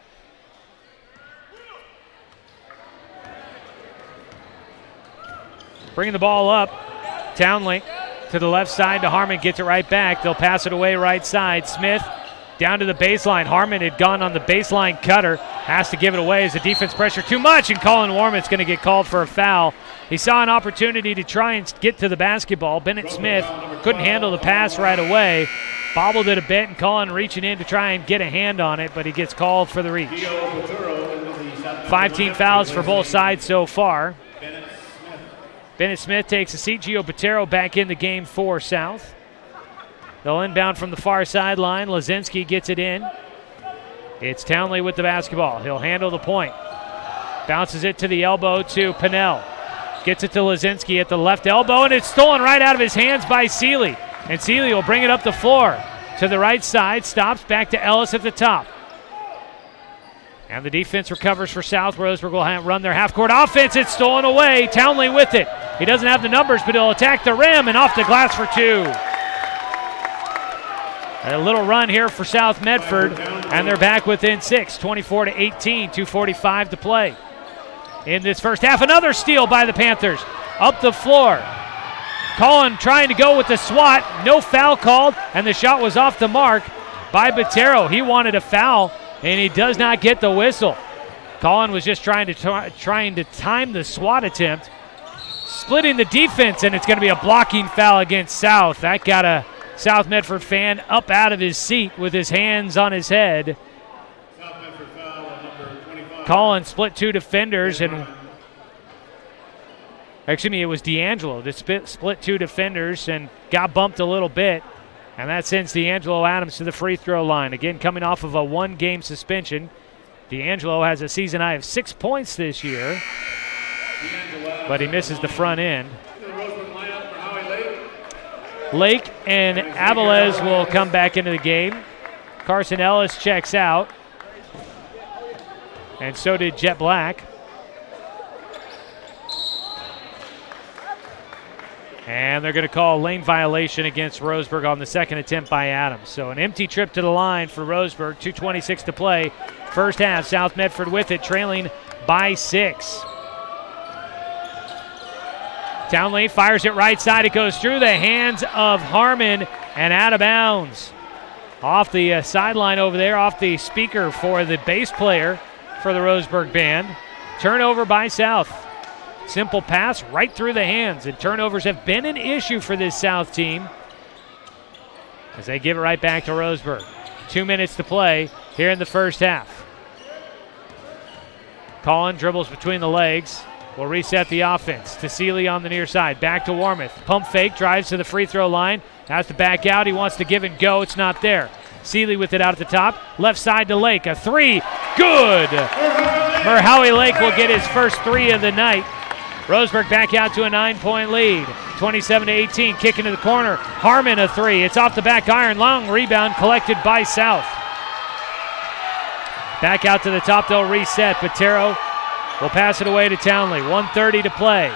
Bringing the ball up. Townley to the left side to Harmon. Gets it right back. They'll pass it away right side. Smith down to the baseline. Harmon had gone on the baseline cutter. Has to give it away as the defense pressure too much, and Colin Warmoth's going to get called for a foul. He saw an opportunity to try and get to the basketball. Bennett Smith couldn't handle the pass right away. Bobbled it a bit, and Colin reaching in to try and get a hand on it, but he gets called for the reach. 5 team fouls for both sides so far. Bennett Smith takes a seat. Gio Botero back in the game for South. They'll inbound from the far sideline. Lazinski gets it in. It's Townley with the basketball. He'll handle the point. Bounces it to the elbow to Pinnell. Gets it to Lazinski at the left elbow, and it's stolen right out of his hands by Seeley. And Seeley will bring it up the floor to the right side. Stops back to Ellis at the top. And the defense recovers for South. Roseburg will run their half-court offense. It's stolen away. Townley with it. He doesn't have the numbers, but he'll attack the rim and off the glass for 2. A little run here for South Medford, and they're back within 6, 24-18, 2:45 to play. In this first half, another steal by the Panthers. Up the floor. Colin trying to go with the swat. No foul called, and the shot was off the mark by Botero. He wanted a foul, and he does not get the whistle. Colin was just trying to time the swat attempt. Splitting the defense, and it's going to be a blocking foul against South. That got a South Medford fan up out of his seat with his hands on his head. South Medford foul on number Collins split two defenders, and actually it was D'Angelo that split two defenders and got bumped a little bit, and that sends D'Angelo Adams to the free throw line. Again, coming off of a one-game suspension. D'Angelo has a season high of 6 points this year, but he misses the front end. Lake and Aviles will come back into the game. Carson Ellis checks out, and so did Jet Black. And they're going to call a lane violation against Roseburg on the second attempt by Adams. So an empty trip to the line for Roseburg, 2:26 to play. First half, South Medford with it, trailing by 6. Townley fires it right side. It goes through the hands of Harmon and out of bounds. Off the sideline over there, off the speaker for the bass player for the Roseburg band. Turnover by South. Simple pass right through the hands, and turnovers have been an issue for this South team as they give it right back to Roseburg. 2 minutes to play here in the first half. Collin dribbles between the legs. Will reset the offense to Seeley on the near side. Back to Warmoth. Pump fake, drives to the free throw line. Has to back out. He wants to give and go. It's not there. Seeley with it out at the top. Left side to Lake. A three. Good. Merhowie Lake will get his first three of the night. Roseburg back out to a 9-point lead. 27-18. Kick into the corner. Harmon a three. It's off the back iron. Long rebound collected by South. Back out to the top. They'll reset. Patero will pass it away to Townley. 1:30 to play.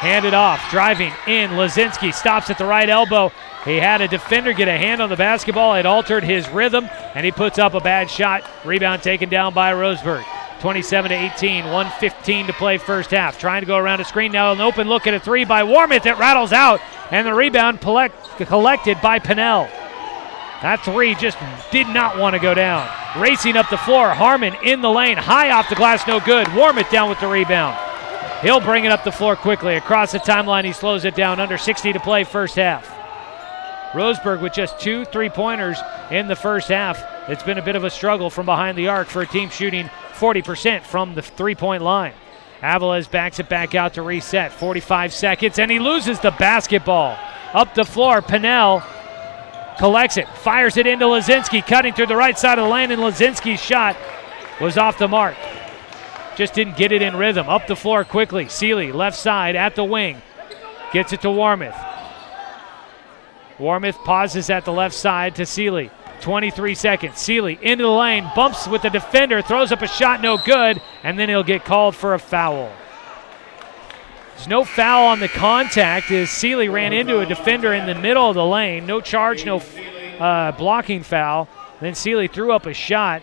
Hand it off. Driving in. Lazinski stops at the right elbow. He had a defender get a hand on the basketball. It altered his rhythm, and he puts up a bad shot. Rebound taken down by Roseburg. 27-18. 1:15 to play first half. Trying to go around a screen now. An open look at a three by Warmoth. It rattles out, and the rebound collected by Pinnell. That three just did not want to go down. Racing up the floor, Harmon in the lane, high off the glass, no good. Warmoth down with the rebound. He'll bring it up the floor quickly. Across the timeline, he slows it down. Under 60 to play first half. Roseburg with just 2 3-pointers in the first half. It's been a bit of a struggle from behind the arc for a team shooting 40% from the 3-point line. Aviles backs it back out to reset. 45 seconds, and he loses the basketball. Up the floor, Pinnell collects it, fires it into Lazinski, cutting through the right side of the lane, and Lazinski's shot was off the mark. Just didn't get it in rhythm. Up the floor quickly. Seeley, left side at the wing. Gets it to Warmoth. Warmoth pauses at the left side to Seeley. 23 seconds. Seeley into the lane, bumps with the defender, throws up a shot, no good, and then he'll get called for a foul. There's no foul on the contact as Seeley ran into a defender in the middle of the lane. No charge, no blocking foul. Then Seeley threw up a shot,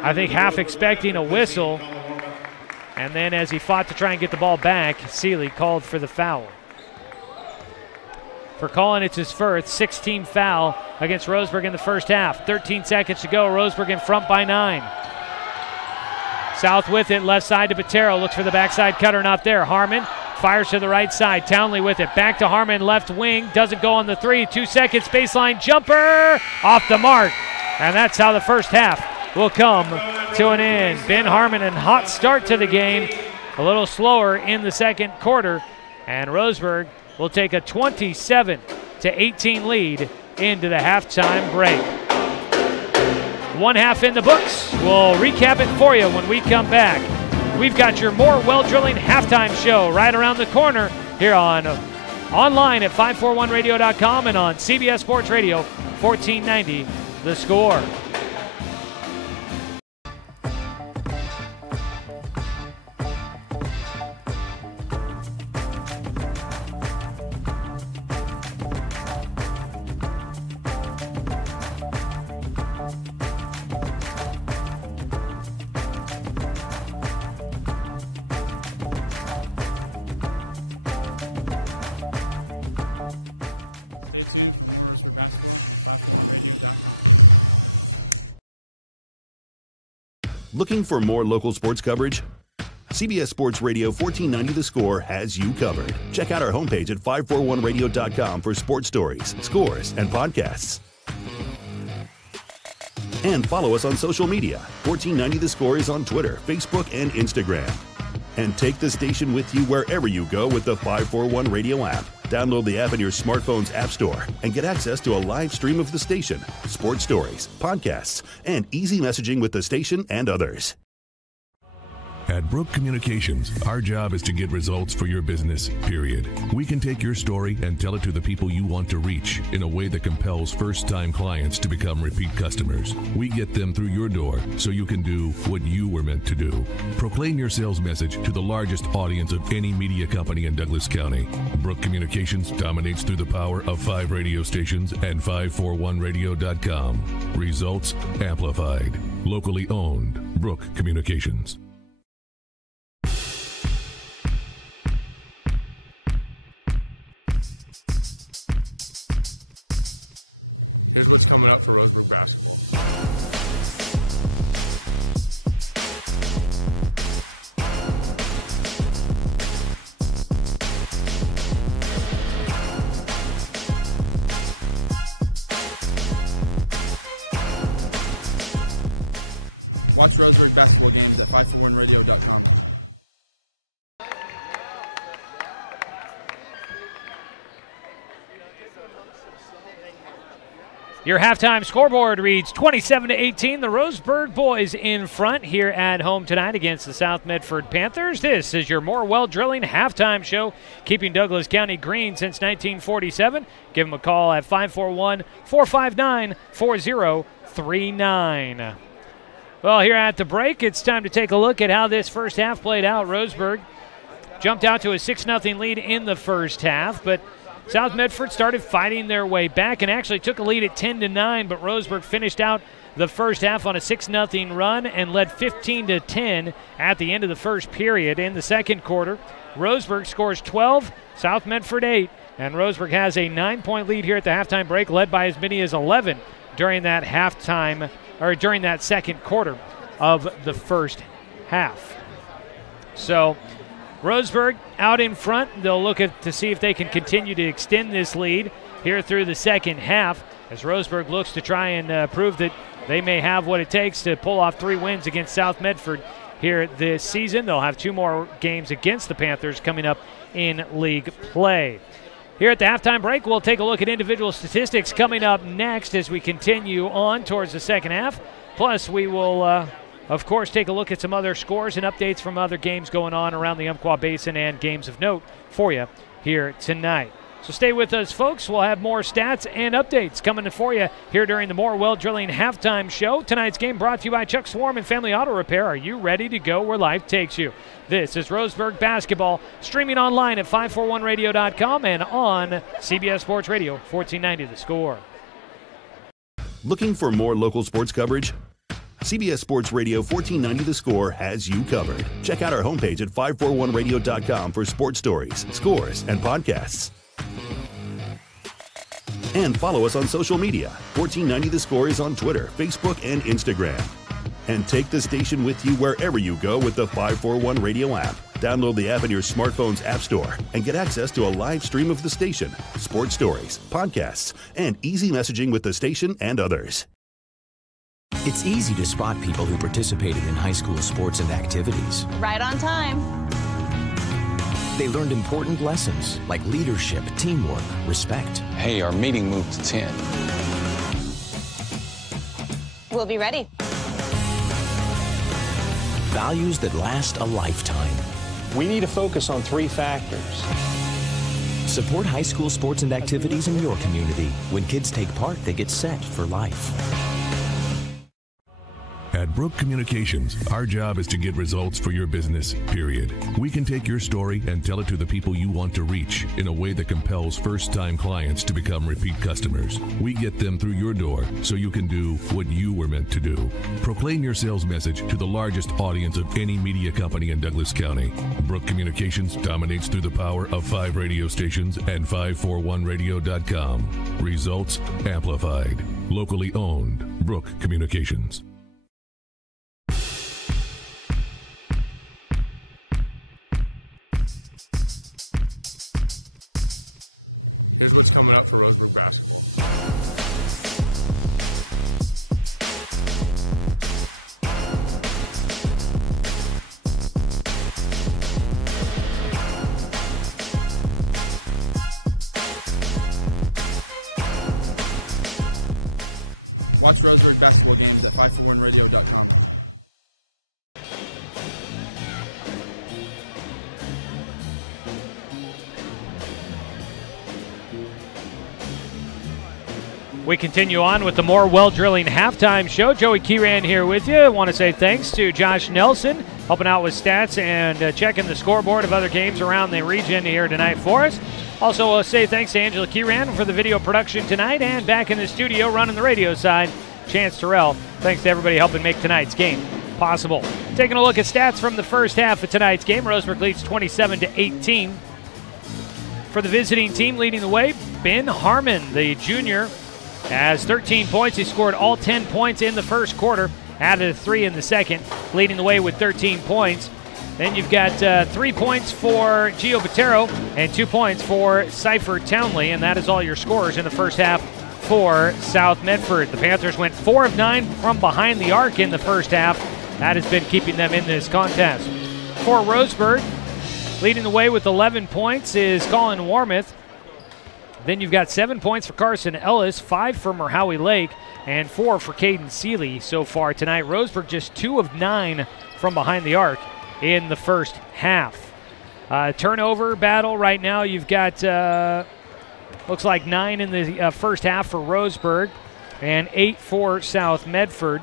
I think half expecting a whistle. And then as he fought to try and get the ball back, Seeley called for the foul. For Collin, it's his first 16 foul against Roseburg in the first half. 13 seconds to go. Roseburg in front by 9. South with it, left side to Patero. Looks for the backside cutter, not there. Harmon fires to the right side. Townley with it. Back to Harmon, left wing. Doesn't go on the three. 2 seconds, baseline jumper. Off the mark. And that's how the first half will come to an end. Ben Harmon, a hot start to the game. A little slower in the second quarter. And Roseburg will take a 27-18 lead into the halftime break. One half in the books. We'll recap it for you when we come back. We've got your more well-drilling halftime show right around the corner here on online at 541radio.com and on CBS Sports Radio 1490 The Score. Looking for more local sports coverage? CBS Sports Radio 1490 The Score has you covered. Check out our homepage at 541radio.com for sports stories, scores, and podcasts. And follow us on social media. 1490 The Score is on Twitter, Facebook, and Instagram. And take the station with you wherever you go with the 541 Radio app. Download the app in your smartphone's app store and get access to a live stream of the station, sports stories, podcasts, and easy messaging with the station and others. At Brook Communications, our job is to get results for your business, period. We can take your story and tell it to the people you want to reach in a way that compels first-time clients to become repeat customers. We get them through your door so you can do what you were meant to do. Proclaim your sales message to the largest audience of any media company in Douglas County. Brook Communications dominates through the power of 5 radio stations and 541radio.com. Results amplified. Locally owned. Brook Communications. What's coming up for Roseburg basketball? Watch Roseburg basketball games at 541radio.com. Your halftime scoreboard reads 27-18. The Roseburg boys in front here at home tonight against the South Medford Panthers. This is your Morewell Drilling halftime show, keeping Douglas County green since 1947. Give them a call at 541-459-4039. Well, here at the break, it's time to take a look at how this first half played out. Roseburg jumped out to a 6-0 lead in the first half, but South Medford started fighting their way back and actually took a lead at 10-9, but Roseburg finished out the first half on a 6-0 run and led 15-10 at the end of the first period. In the second quarter, Roseburg scores 12, South Medford 8, and Roseburg has a 9-point lead here at the halftime break, led by as many as 11 during that during that second quarter of the first half. So Roseburg out in front. They'll look to see if they can continue to extend this lead here through the second half as Roseburg looks to try and prove that they may have what it takes to pull off 3 wins against South Medford here this season. They'll have 2 more games against the Panthers coming up in league play. Here at the halftime break, we'll take a look at individual statistics coming up next as we continue on towards the second half. Plus, we will of course, take a look at some other scores and updates from other games going on around the Umpqua Basin and games of note for you here tonight. So stay with us, folks. We'll have more stats and updates coming for you here during the Morewell Drilling halftime show. Tonight's game brought to you by Chuck Swarm and Family Auto Repair. Are you ready to go where life takes you? This is Roseburg basketball, streaming online at 541radio.com and on CBS Sports Radio, 1490 The Score. Looking for more local sports coverage? CBS Sports Radio 1490 The Score has you covered. Check out our homepage at 541radio.com for sports stories, scores, and podcasts. And follow us on social media. 1490 The Score is on Twitter, Facebook, and Instagram. And take the station with you wherever you go with the 541 Radio app. Download the app in your smartphone's app store and get access to a live stream of the station, sports stories, podcasts, and easy messaging with the station and others. It's easy to spot people who participated in high school sports and activities. Right on time. They learned important lessons like leadership, teamwork, respect. Hey, our meeting moved to 10. We'll be ready. Values that last a lifetime. We need to focus on 3 factors. Support high school sports and activities in your community. When kids take part, they get set for life. At Brook Communications, our job is to get results for your business, period. We can take your story and tell it to the people you want to reach in a way that compels first-time clients to become repeat customers. We get them through your door so you can do what you were meant to do. Proclaim your sales message to the largest audience of any media company in Douglas County. Brook Communications dominates through the power of 5 radio stations and 541radio.com. Results amplified. Locally owned. Brook Communications. What's coming up for Roseburg basketball? 541radio.com. We continue on with the more well-drilling halftime show. Joey Kieran here with you. I want to say thanks to Josh Nelson, helping out with stats and checking the scoreboard of other games around the region here tonight for us. Also, say thanks to Angela Kieran for the video production tonight, and back in the studio running the radio side, Chance Terrell. Thanks to everybody helping make tonight's game possible. Taking a look at stats from the first half of tonight's game, Roseburg leads 27-18. For the visiting team, leading the way, Ben Harmon, the junior, has 13 points. He scored all 10 points in the first quarter, added a 3 in the second, leading the way with 13 points. Then you've got 3 points for Gio Botero and 2 points for Cypher Townley, and that is all your scores in the first half for South Medford. The Panthers went 4 of 9 from behind the arc in the first half. That has been keeping them in this contest. For Roseburg, leading the way with 11 points is Colin Warmouth. Then you've got 7 points for Carson Ellis, 5 for Merhowie Lake, and 4 for Caden Seeley so far tonight. Roseburg just 2 of 9 from behind the arc in the first half. Turnover battle right now, you've got, looks like 9 in the first half for Roseburg and 8 for South Medford.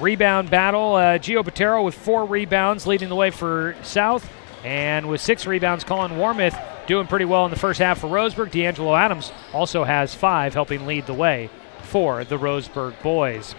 Rebound battle, Gio Botero with 4 rebounds leading the way for South, and with 6 rebounds, Colin Warmouth doing pretty well in the first half for Roseburg. D'Angelo Adams also has 5, helping lead the way for the Roseburg boys.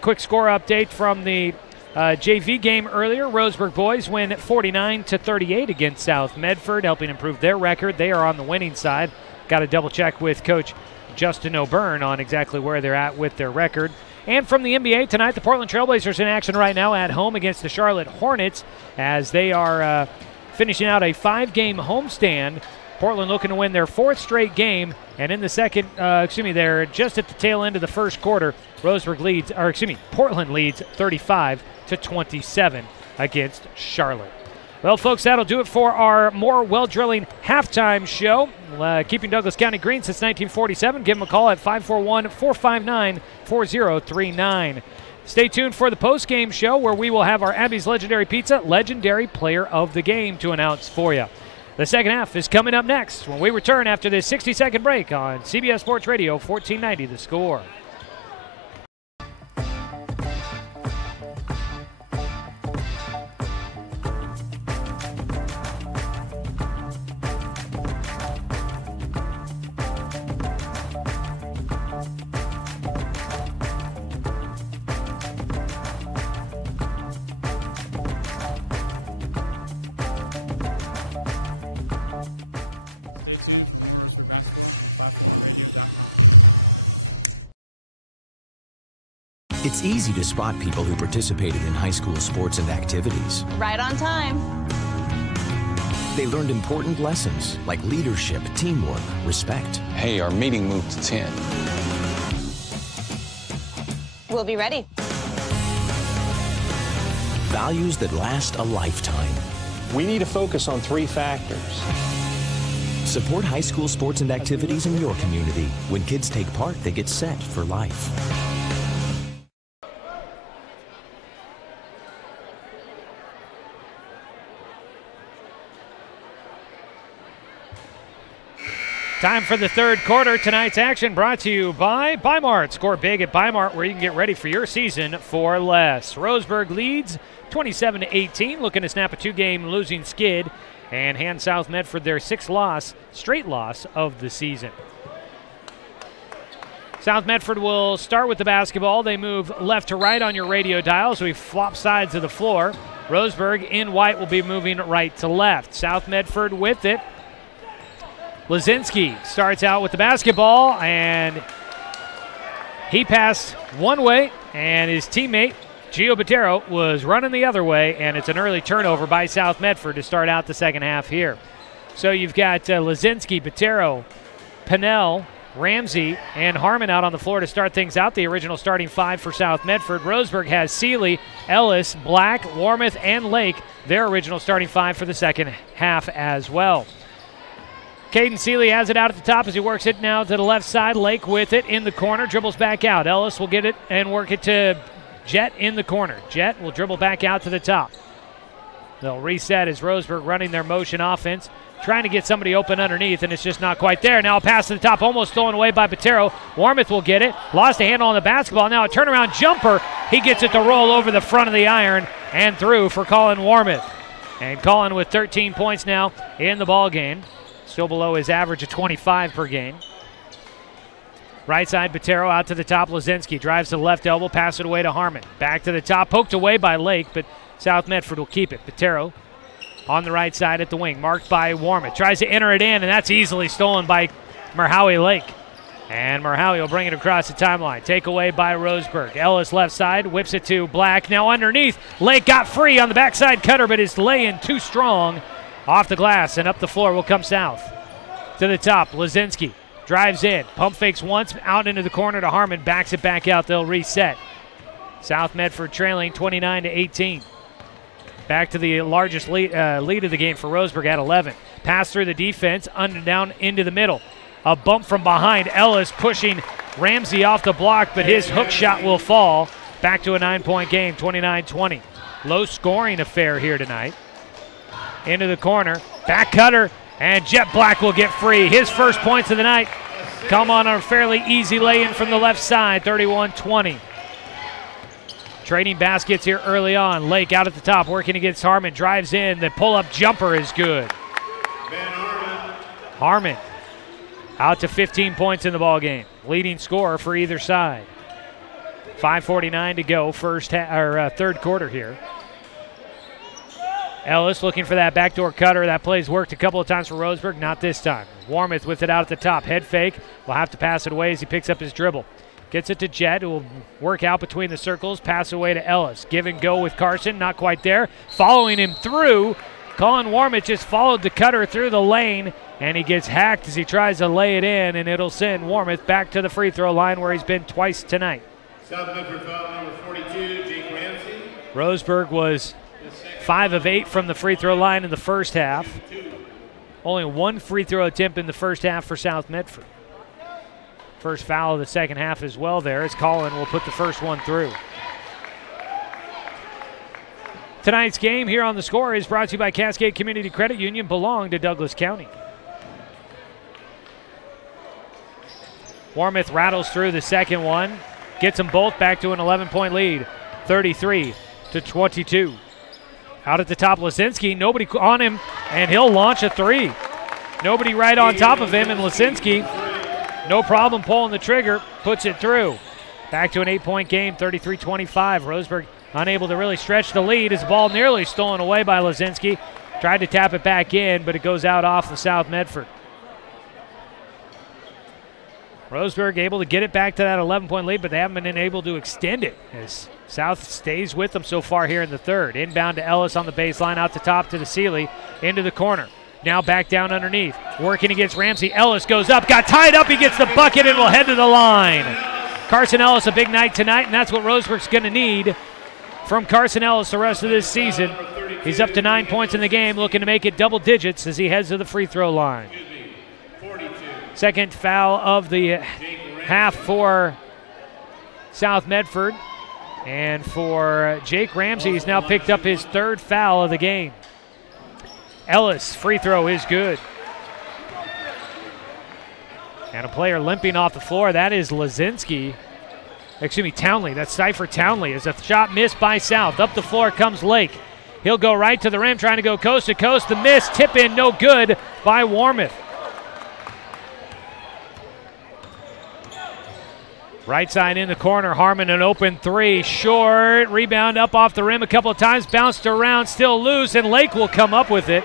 Quick score update from the JV game earlier. Roseburg boys win 49-38 against South Medford, helping improve their record. They are on the winning side. Got to double check with Coach Justin O'Byrne on exactly where they're at with their record. And from the NBA tonight, the Portland Trailblazers in action right now at home against the Charlotte Hornets as they are finishing out a 5-game homestand. Portland looking to win their 4th straight game, and in the second, they're just at the tail end of the first quarter. Portland leads 35-27 against Charlotte. Well, folks, that'll do it for our more well-drilling halftime show. Keeping Douglas County green since 1947. Give them a call at 541-459-4039. Stay tuned for the post-game show where we will have our Abby's Legendary Pizza Legendary Player of the Game to announce for you. The second half is coming up next when we return after this 60-second break on CBS Sports Radio 1490 The Score. It's easy to spot people who participated in high school sports and activities. Right on time. They learned important lessons like leadership, teamwork, respect. Hey, our meeting moved to 10. We'll be ready. Values that last a lifetime. We need to focus on 3 factors. Support high school sports and activities in your community. When kids take part, they get set for life. Time for the third quarter. Tonight's action brought to you by Bi-Mart. Score big at Bi-Mart where you can get ready for your season for less. Roseburg leads 27-18, looking to snap a 2-game losing skid and hand South Medford their 6th straight loss of the season. South Medford will start with the basketball. They move left to right on your radio dial as we flop sides of the floor. Roseburg in white will be moving right to left. South Medford with it. Lazinski starts out with the basketball, and he passed one way, and his teammate, Gio Botero, was running the other way, and it's an early turnover by South Medford to start out the second half here. So you've got Lazinski, Botero, Pennell, Ramsey, and Harmon out on the floor to start things out, the original starting 5 for South Medford. Roseburg has Seeley, Ellis, Black, Warmouth, and Lake, their original starting 5 for the second half as well. Caden Seeley has it out at the top as he works it now to the left side. Lake with it in the corner, dribbles back out. Ellis will get it and work it to Jet in the corner. Jet will dribble back out to the top. They'll reset as Roseburg running their motion offense, trying to get somebody open underneath, and it's just not quite there. Now a pass to the top, almost stolen away by Patero. Warmouth will get it. Lost a handle on the basketball. Now a turnaround jumper. He gets it to roll over the front of the iron and through for Colin Warmouth. And Colin with 13 points now in the ball game. Still below his average of 25 per game. Right side, Patero out to the top. Lazinski drives to the left elbow, pass it away to Harmon. Back to the top, poked away by Lake, but South Medford will keep it. Patero on the right side at the wing, marked by Warmouth. Tries to enter it in, and that's easily stolen by Merhowie Lake. And Merhowie will bring it across the timeline. Take away by Roseburg. Ellis left side, whips it to Black. Now underneath, Lake got free on the backside cutter, but is laying too strong off the glass, and up the floor will come South. To the top, Lazinski drives in, pump fakes once, out into the corner to Harmon, backs it back out. They'll reset. South Medford trailing 29-18. Back to the largest lead of the game for Roseburg at 11. Pass through the defense, under down into the middle. A bump from behind. Ellis pushing Ramsey off the block, but his hook shot will fall. Back to a 9-point game, 29-20. Low scoring affair here tonight. Into the corner, back cutter, and Jet Black will get free. His first points of the night come on a fairly easy lay-in from the left side, 31-20. Trading baskets here early on. Lake out at the top, working against Harmon. Drives in. The pull-up jumper is good. Harmon out to 15 points in the ball game. Leading scorer for either side. 5:49 to go, third quarter here. Ellis looking for that backdoor cutter. That play's worked a couple of times for Roseburg. Not this time. Warmouth with it out at the top. Head fake. Will have to pass it away as he picks up his dribble. Gets it to Jet, who will work out between the circles, pass away to Ellis. Give and go with Carson, not quite there. Following him through, Colin Warmouth just followed the cutter through the lane, and he gets hacked as he tries to lay it in, and it'll send Warmouth back to the free throw line where he's been twice tonight. South Medford foul number 42, Jake Ramsey. Roseburg was 5 of 8 from the free throw line in the first half. Only one free throw attempt in the first half for South Medford. First foul of the second half as well there, as Colin will put the first one through. Tonight's game here on The Score is brought to you by Cascade Community Credit Union, belong to Douglas County. Warmouth rattles through the second one, gets them both back to an 11-point lead, 33-22. Out at the top, Lasinski, nobody on him, and he'll launch a three. Nobody right on top of him, and Lasinski, no problem pulling the trigger, puts it through. Back to an 8-point game, 33-25. Roseburg unable to really stretch the lead as the ball nearly stolen away by Lazinski. Tried to tap it back in, but it goes out off the South Medford. Roseburg able to get it back to that 11-point lead, but they haven't been able to extend it as South stays with them so far here in the third. Inbound to Ellis on the baseline, out the top to the Sealy, into the corner. Now back down underneath, working against Ramsey. Ellis goes up, got tied up, he gets the bucket and will head to the line. Carson Ellis, a big night tonight, and that's what Roseburg's going to need from Carson Ellis the rest of this season. He's up to 9 points in the game, looking to make it double digits as he heads to the free throw line. Second foul of the half for South Medford. And for Jake Ramsey, he's now picked up his third foul of the game. Ellis, free throw is good. And a player limping off the floor, that is Townley. That's Cypher Townley. As a shot missed by South. Up the floor comes Lake. He'll go right to the rim, trying to go coast to coast. The miss, tip in, no good by Warmouth. Right side in the corner, Harmon an open three, short, rebound up off the rim a couple of times, bounced around, still loose, and Lake will come up with it.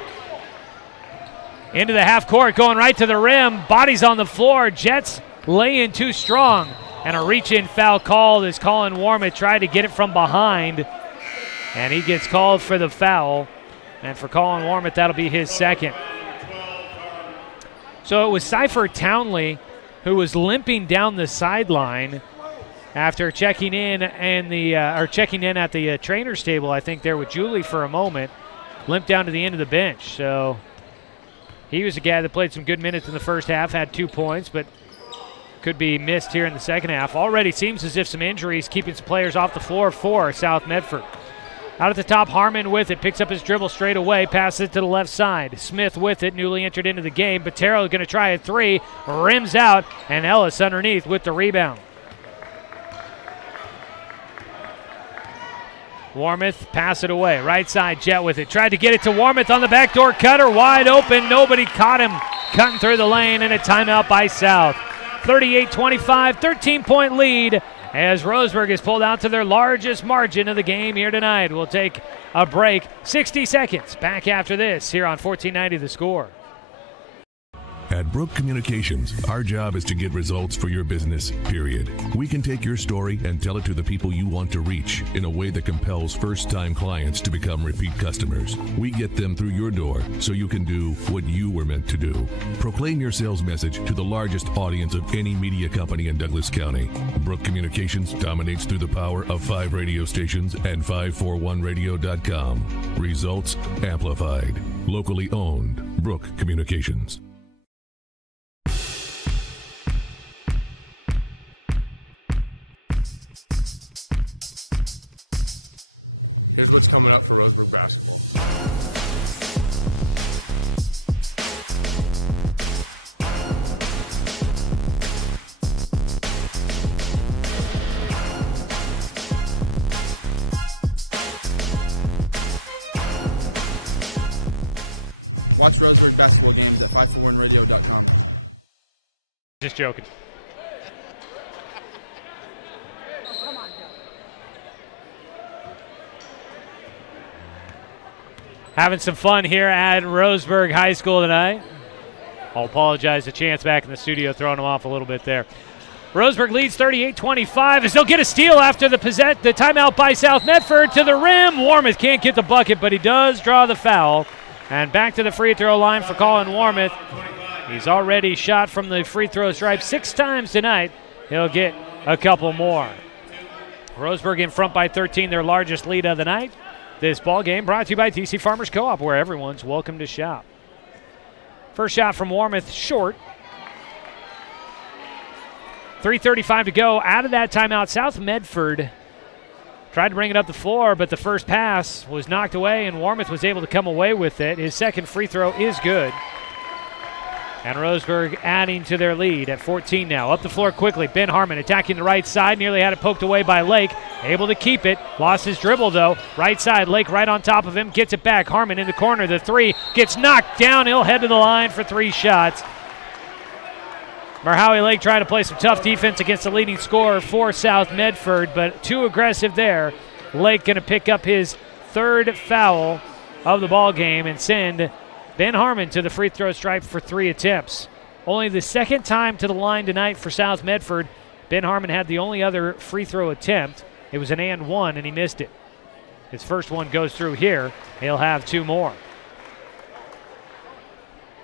Into the half court, going right to the rim, bodies on the floor, Jets laying too strong, and a reach-in foul called as Colin Warmouth tried to get it from behind, and he gets called for the foul, and for Colin Warmouth, that'll be his second. So it was Cypher Townley who was limping down the sideline after checking in at the trainer's table, I think, there with Julie for a moment. Limped down to the end of the bench. So he was a guy that played some good minutes in the first half, had 2 points, but could be missed here in the second half. Already seems as if some injuries keeping some players off the floor for South Medford. Out at the top, Harmon with it, picks up his dribble straight away, passes it to the left side. Smith with it, newly entered into the game. Botero going to try a three, rims out, and Ellis underneath with the rebound. Warmoth pass it away. Right side, Jet with it. Tried to get it to Warmoth on the backdoor cutter. Wide open. Nobody caught him cutting through the lane, and a timeout by South. 38-25, 13-point lead as Roseburg is pulled out to their largest margin of the game here tonight. We'll take a break. 60 seconds. Back after this here on 1490 The Score. At Brook Communications, our job is to get results for your business, period. We can take your story and tell it to the people you want to reach in a way that compels first-time clients to become repeat customers. We get them through your door so you can do what you were meant to do. Proclaim your sales message to the largest audience of any media company in Douglas County. Brook Communications dominates through the power of 5 radio stations and 541radio.com. Results amplified. Locally owned. Brook Communications. Coming up for Roseburg basketball. Watch Roseburg basketball games at 541radio.com. Just joking. Having some fun here at Roseburg High School tonight. I'll apologize to Chance back in the studio, throwing him off a little bit there. Roseburg leads 38-25 as they'll get a steal after the timeout by South Medford to the rim. Warmoth can't get the bucket, but he does draw the foul. And back to the free throw line for Colin Warmoth. He's already shot from the free throw stripe 6 times tonight. He'll get a couple more. Roseburg in front by 13, their largest lead of the night. This ball game brought to you by DC Farmers Co-op, where everyone's welcome to shop. First shot from Warmoth, short. 3:35 to go. Out of that timeout, South Medford tried to bring it up the floor, but the first pass was knocked away, and Warmoth was able to come away with it. His second free throw is good. And Roseburg adding to their lead at 14 now. Up the floor quickly. Ben Harmon attacking the right side. Nearly had it poked away by Lake. Able to keep it. Lost his dribble, though. Right side. Lake right on top of him. Gets it back. Harmon in the corner. The three gets knocked down. He'll head to the line for 3 shots. Marhowie Lake trying to play some tough defense against the leading scorer for South Medford, but too aggressive there. Lake going to pick up his 3rd foul of the ball game and send Ben Harmon to the free throw stripe for 3 attempts. Only the 2nd time to the line tonight for South Medford. Ben Harmon had the only other free throw attempt. It was an and 1, and he missed it. His first one goes through here. He'll have 2 more.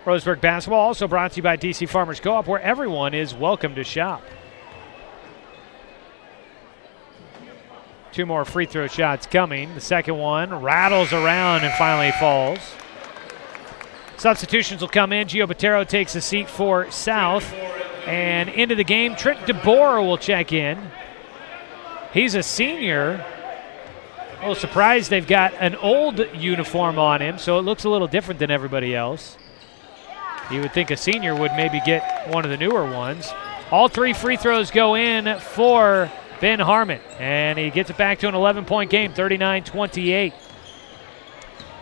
Roseburg basketball also brought to you by DC Farmers Co-op, where everyone is welcome to shop. 2 more free throw shots coming. The second one rattles around and finally falls. Substitutions will come in. Gio Botero takes a seat for South. And into the game, Trent DeBoer will check in. He's a senior. A little surprised they've got an old uniform on him, so it looks a little different than everybody else. You would think a senior would maybe get one of the newer ones. All 3 free throws go in for Ben Harmon, and he gets it back to an 11-point game, 39-28.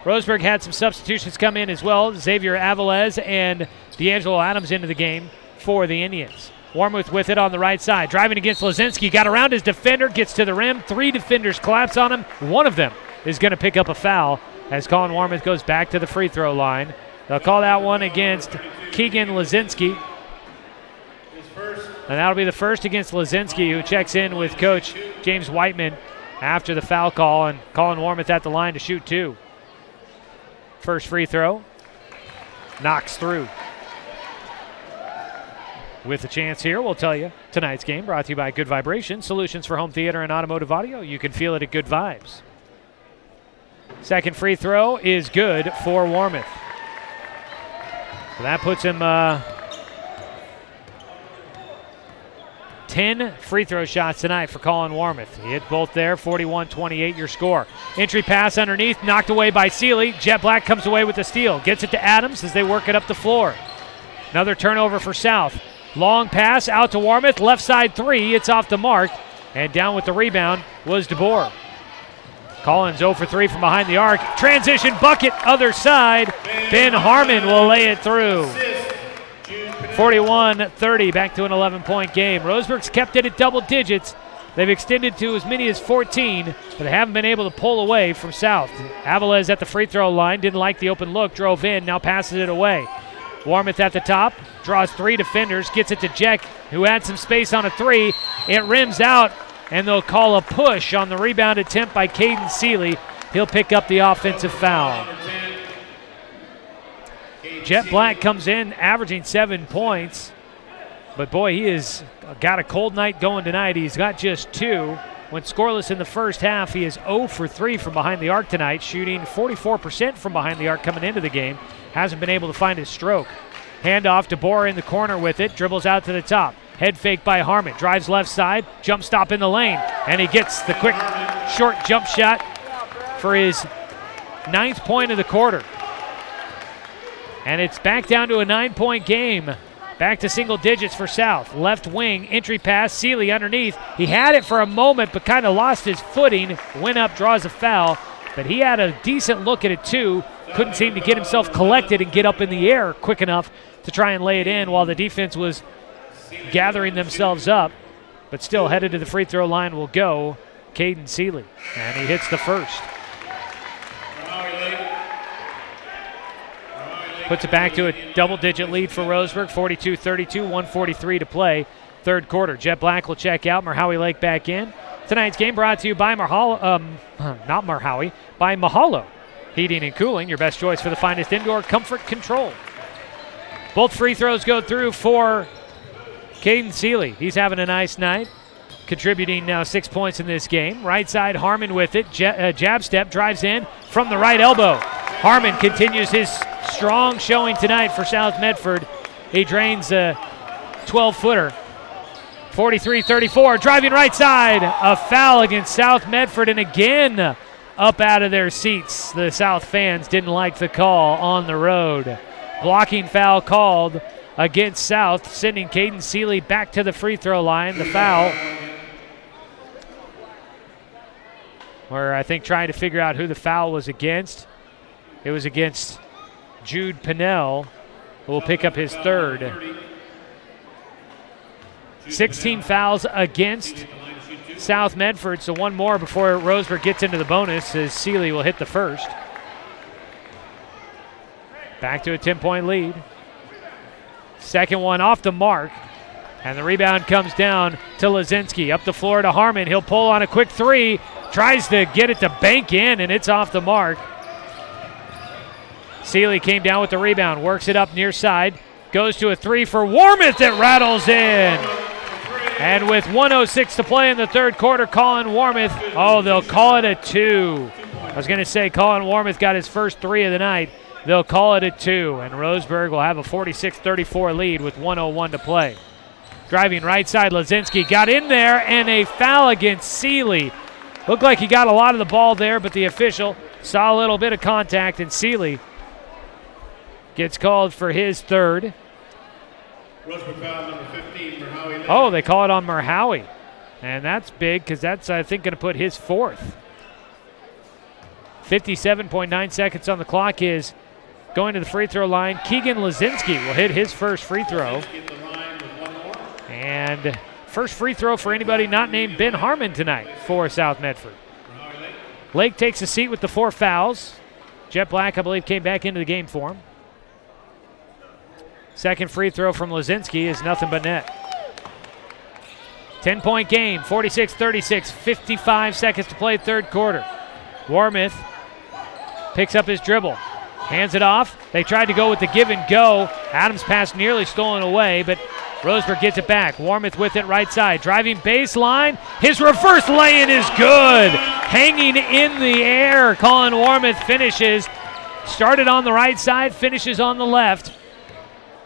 Roseburg had some substitutions come in as well. Xavier Avalez and D'Angelo Adams into the game for the Indians. Warmoth with it on the right side. Driving against Lazinski. Got around his defender. Gets to the rim. 3 defenders collapse on him. One of them is going to pick up a foul as Colin Warmoth goes back to the free throw line. They'll call that one against Keegan Lazinski. And that'll be the first against Lazinski, who checks in with Coach James Whiteman after the foul call. And Colin Warmoth at the line to shoot 2. First free throw, knocks through. With a chance here, we'll tell you tonight's game brought to you by Good Vibration, solutions for home theater and automotive audio. You can feel it at Good Vibes. Second free throw is good for Warmoth. So that puts him 10 free throw shots tonight for Colin Warmoth. He hit both there, 41-28 your score. Entry pass underneath, knocked away by Seeley. Jet Black comes away with the steal. Gets it to Adams as they work it up the floor. Another turnover for South. Long pass out to Warmoth, left side three. It's off the mark, and down with the rebound was DeBoer. Collins 0 for 3 from behind the arc. Transition bucket, other side. Ben Harmon will lay it through. 41-30, back to an 11-point game. Roseburg's kept it at double digits. They've extended to as many as 14, but they haven't been able to pull away from South. Avilés at the free throw line, didn't like the open look, drove in, now passes it away. Warmoth at the top, draws 3 defenders, gets it to Jack, who had some space on a 3. It rims out, and they'll call a push on the rebound attempt by Caden Seeley. He'll pick up the offensive foul. Jet Black comes in averaging 7 points, but boy, he has got a cold night going tonight. He's got just 2. Went scoreless in the first half. He is 0 for 3 from behind the arc tonight, shooting 44% from behind the arc coming into the game. Hasn't been able to find his stroke. Handoff to DeBoer in the corner with it, dribbles out to the top. Head fake by Harmon, drives left side, jump stop in the lane, and he gets the quick short jump shot for his 9th point of the quarter. And it's back down to a 9-point game. Back to single digits for South. Left wing, entry pass, Seeley underneath. He had it for a moment, but kind of lost his footing. Went up, draws a foul. But he had a decent look at it too. Couldn't seem to get himself collected and get up in the air quick enough to try and lay it in while the defense was gathering themselves up. But still headed to the free throw line will go Caden Seeley. And he hits the first. Puts it back to a double-digit lead for Roseburg, 42-32, 1:43 to play, third quarter. Jet Black will check out, Marhowie Lake back in. Tonight's game brought to you by by Mahalo Heating and Cooling, your best choice for the finest indoor comfort control. Both free throws go through for Caden Seeley. He's having a nice night, contributing now 6 points in this game. Right side, Harmon with it, jab step, drives in from the right elbow. Harmon continues his strong showing tonight for South Medford. He drains a 12-footer. 43-34, driving right side. A foul against South Medford, and again up out of their seats. The South fans didn't like the call on the road. Blocking foul called against South, sending Caden Seeley back to the free throw line. The foul, where I think trying to figure out who the foul was against. It was against Jude Pinnell, who will pick up his third. 16 fouls against South Medford, so one more before Roseburg gets into the bonus as Seeley will hit the first. Back to a 10-point lead. Second one off the mark, and the rebound comes down to Lazinski. Up the floor to Harmon. He'll pull on a quick 3, tries to get it to bank in, and it's off the mark. Seeley came down with the rebound, works it up near side, goes to a 3 for Warmoth that rattles in. And with 1:06 to play in the third quarter, Colin Warmoth, they'll call it a 2. I was going to say Colin Warmoth got his first 3 of the night. They'll call it a 2, and Roseburg will have a 46-34 lead with 1:01 to play. Driving right side, Lazinski got in there, and a foul against Seeley. Looked like he got a lot of the ball there, but the official saw a little bit of contact, and Seeley gets called for his third. Roseburg foul number 15, Marhowie. They call it on Marhowie. And that's big because that's, I think, going to put his fourth. 57.9 seconds on the clock is going to the free throw line. Keegan Lazinski will hit his first free throw. And first free throw for anybody not named Ben Harmon tonight for South Medford. Lake takes a seat with the 4 fouls. Jet Black, I believe, came back into the game for him. Second free throw from Lazinski is nothing but net. 10-point game, 46-36, 55 seconds to play third quarter. Warmoth picks up his dribble, hands it off. They tried to go with the give and go. Adams' pass nearly stolen away, but Roseburg gets it back. Warmoth with it right side, driving baseline. His reverse lay-in is good. Hanging in the air, Colin Warmoth finishes. Started on the right side, finishes on the left.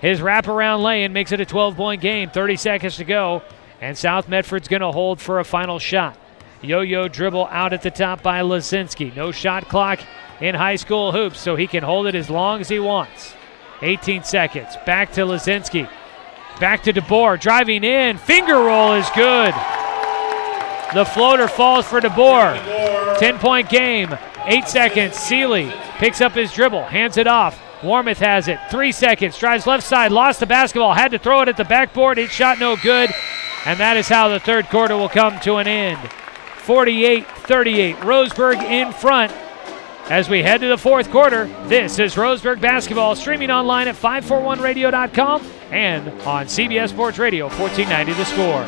His wraparound lay-in makes it a 12-point game, 30 seconds to go. And South Medford's going to hold for a final shot. Yo-yo dribble out at the top by Lazinski. No shot clock in high school hoops, so he can hold it as long as he wants. 18 seconds. Back to Lazinski. Back to DeBoer. Driving in. Finger roll is good. The floater falls for DeBoer. 10-point game. 8 seconds. Seeley picks up his dribble. Hands it off. Warmouth has it. 3 seconds. Drives left side. Lost the basketball. Had to throw it at the backboard. It shot no good. And that is how the third quarter will come to an end. 48-38. Roseburg in front. As we head to the fourth quarter, this is Roseburg basketball, streaming online at 541radio.com and on CBS Sports Radio, 1490 The Score.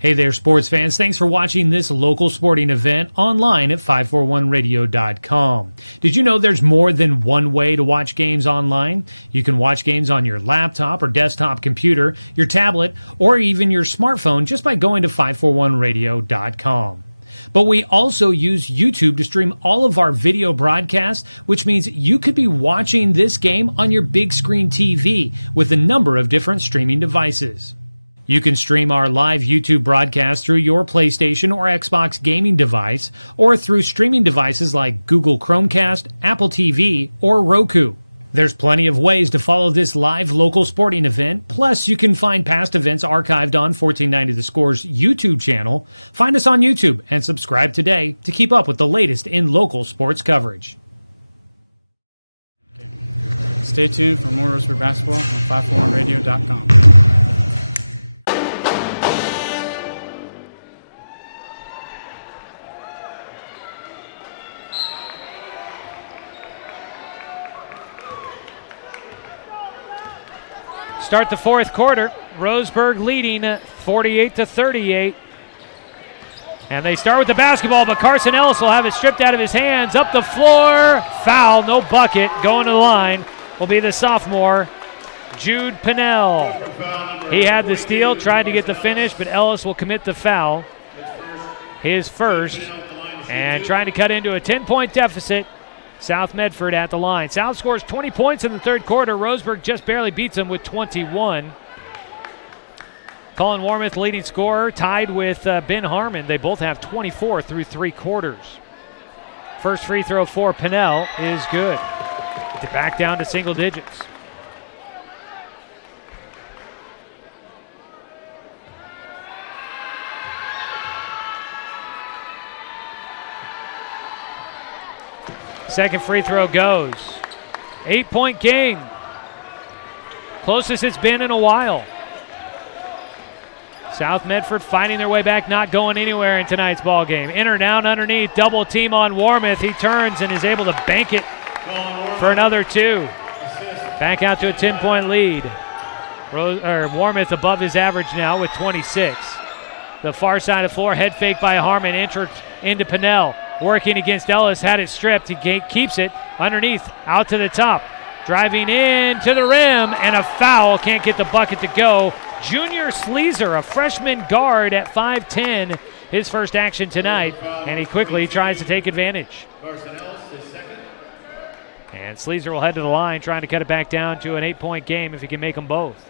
Hey there, sports fans. Thanks for watching this local sporting event online at 541radio.com. Did you know there's more than one way to watch games online? You can watch games on your laptop or desktop computer, your tablet, or even your smartphone just by going to 541radio.com. But we also use YouTube to stream all of our video broadcasts, which means you could be watching this game on your big screen TV with a number of different streaming devices. You can stream our live YouTube broadcast through your PlayStation or Xbox gaming device, or through streaming devices like Google Chromecast, Apple TV, or Roku. There's plenty of ways to follow this live local sporting event. Plus, you can find past events archived on 1490 The Score's YouTube channel. Find us on YouTube and subscribe today to keep up with the latest in local sports coverage. Stay tuned for more Roseburg basketball at 541radio.com. Start the fourth quarter. Roseburg leading 48-38. And they start with the basketball, but Carson Ellis will have it stripped out of his hands. Up the floor. Foul, no bucket. Going to the line will be the sophomore, Jude Pinnell. He had the steal, tried to get the finish, but Ellis will commit the foul. His first. And trying to cut into a 10-point deficit. South Medford at the line. South scores 20 points in the third quarter. Roseburg just barely beats them with 21. Colin Warmouth, leading scorer, tied with Ben Harmon. They both have 24 through 3 quarters. First free throw for Pinnell is good. Back down to single digits. Second free throw goes. 8-point game. Closest it's been in a while. South Medford fighting their way back, not going anywhere in tonight's ball game. In or down underneath, double team on Warmouth. He turns and is able to bank it for another 2. Back out to a 10-point lead. Warmouth above his average now with 26. The far side of the floor, head fake by Harmon, entered into Pinnell. Working against Ellis, had it stripped. He keeps it underneath, out to the top. Driving in to the rim, and a foul. Can't get the bucket to go. Junior Sleezer, a freshman guard at 5'10", his first action tonight, and he quickly tries to take advantage. And Sleezer will head to the line, trying to cut it back down to an 8-point game if he can make them both.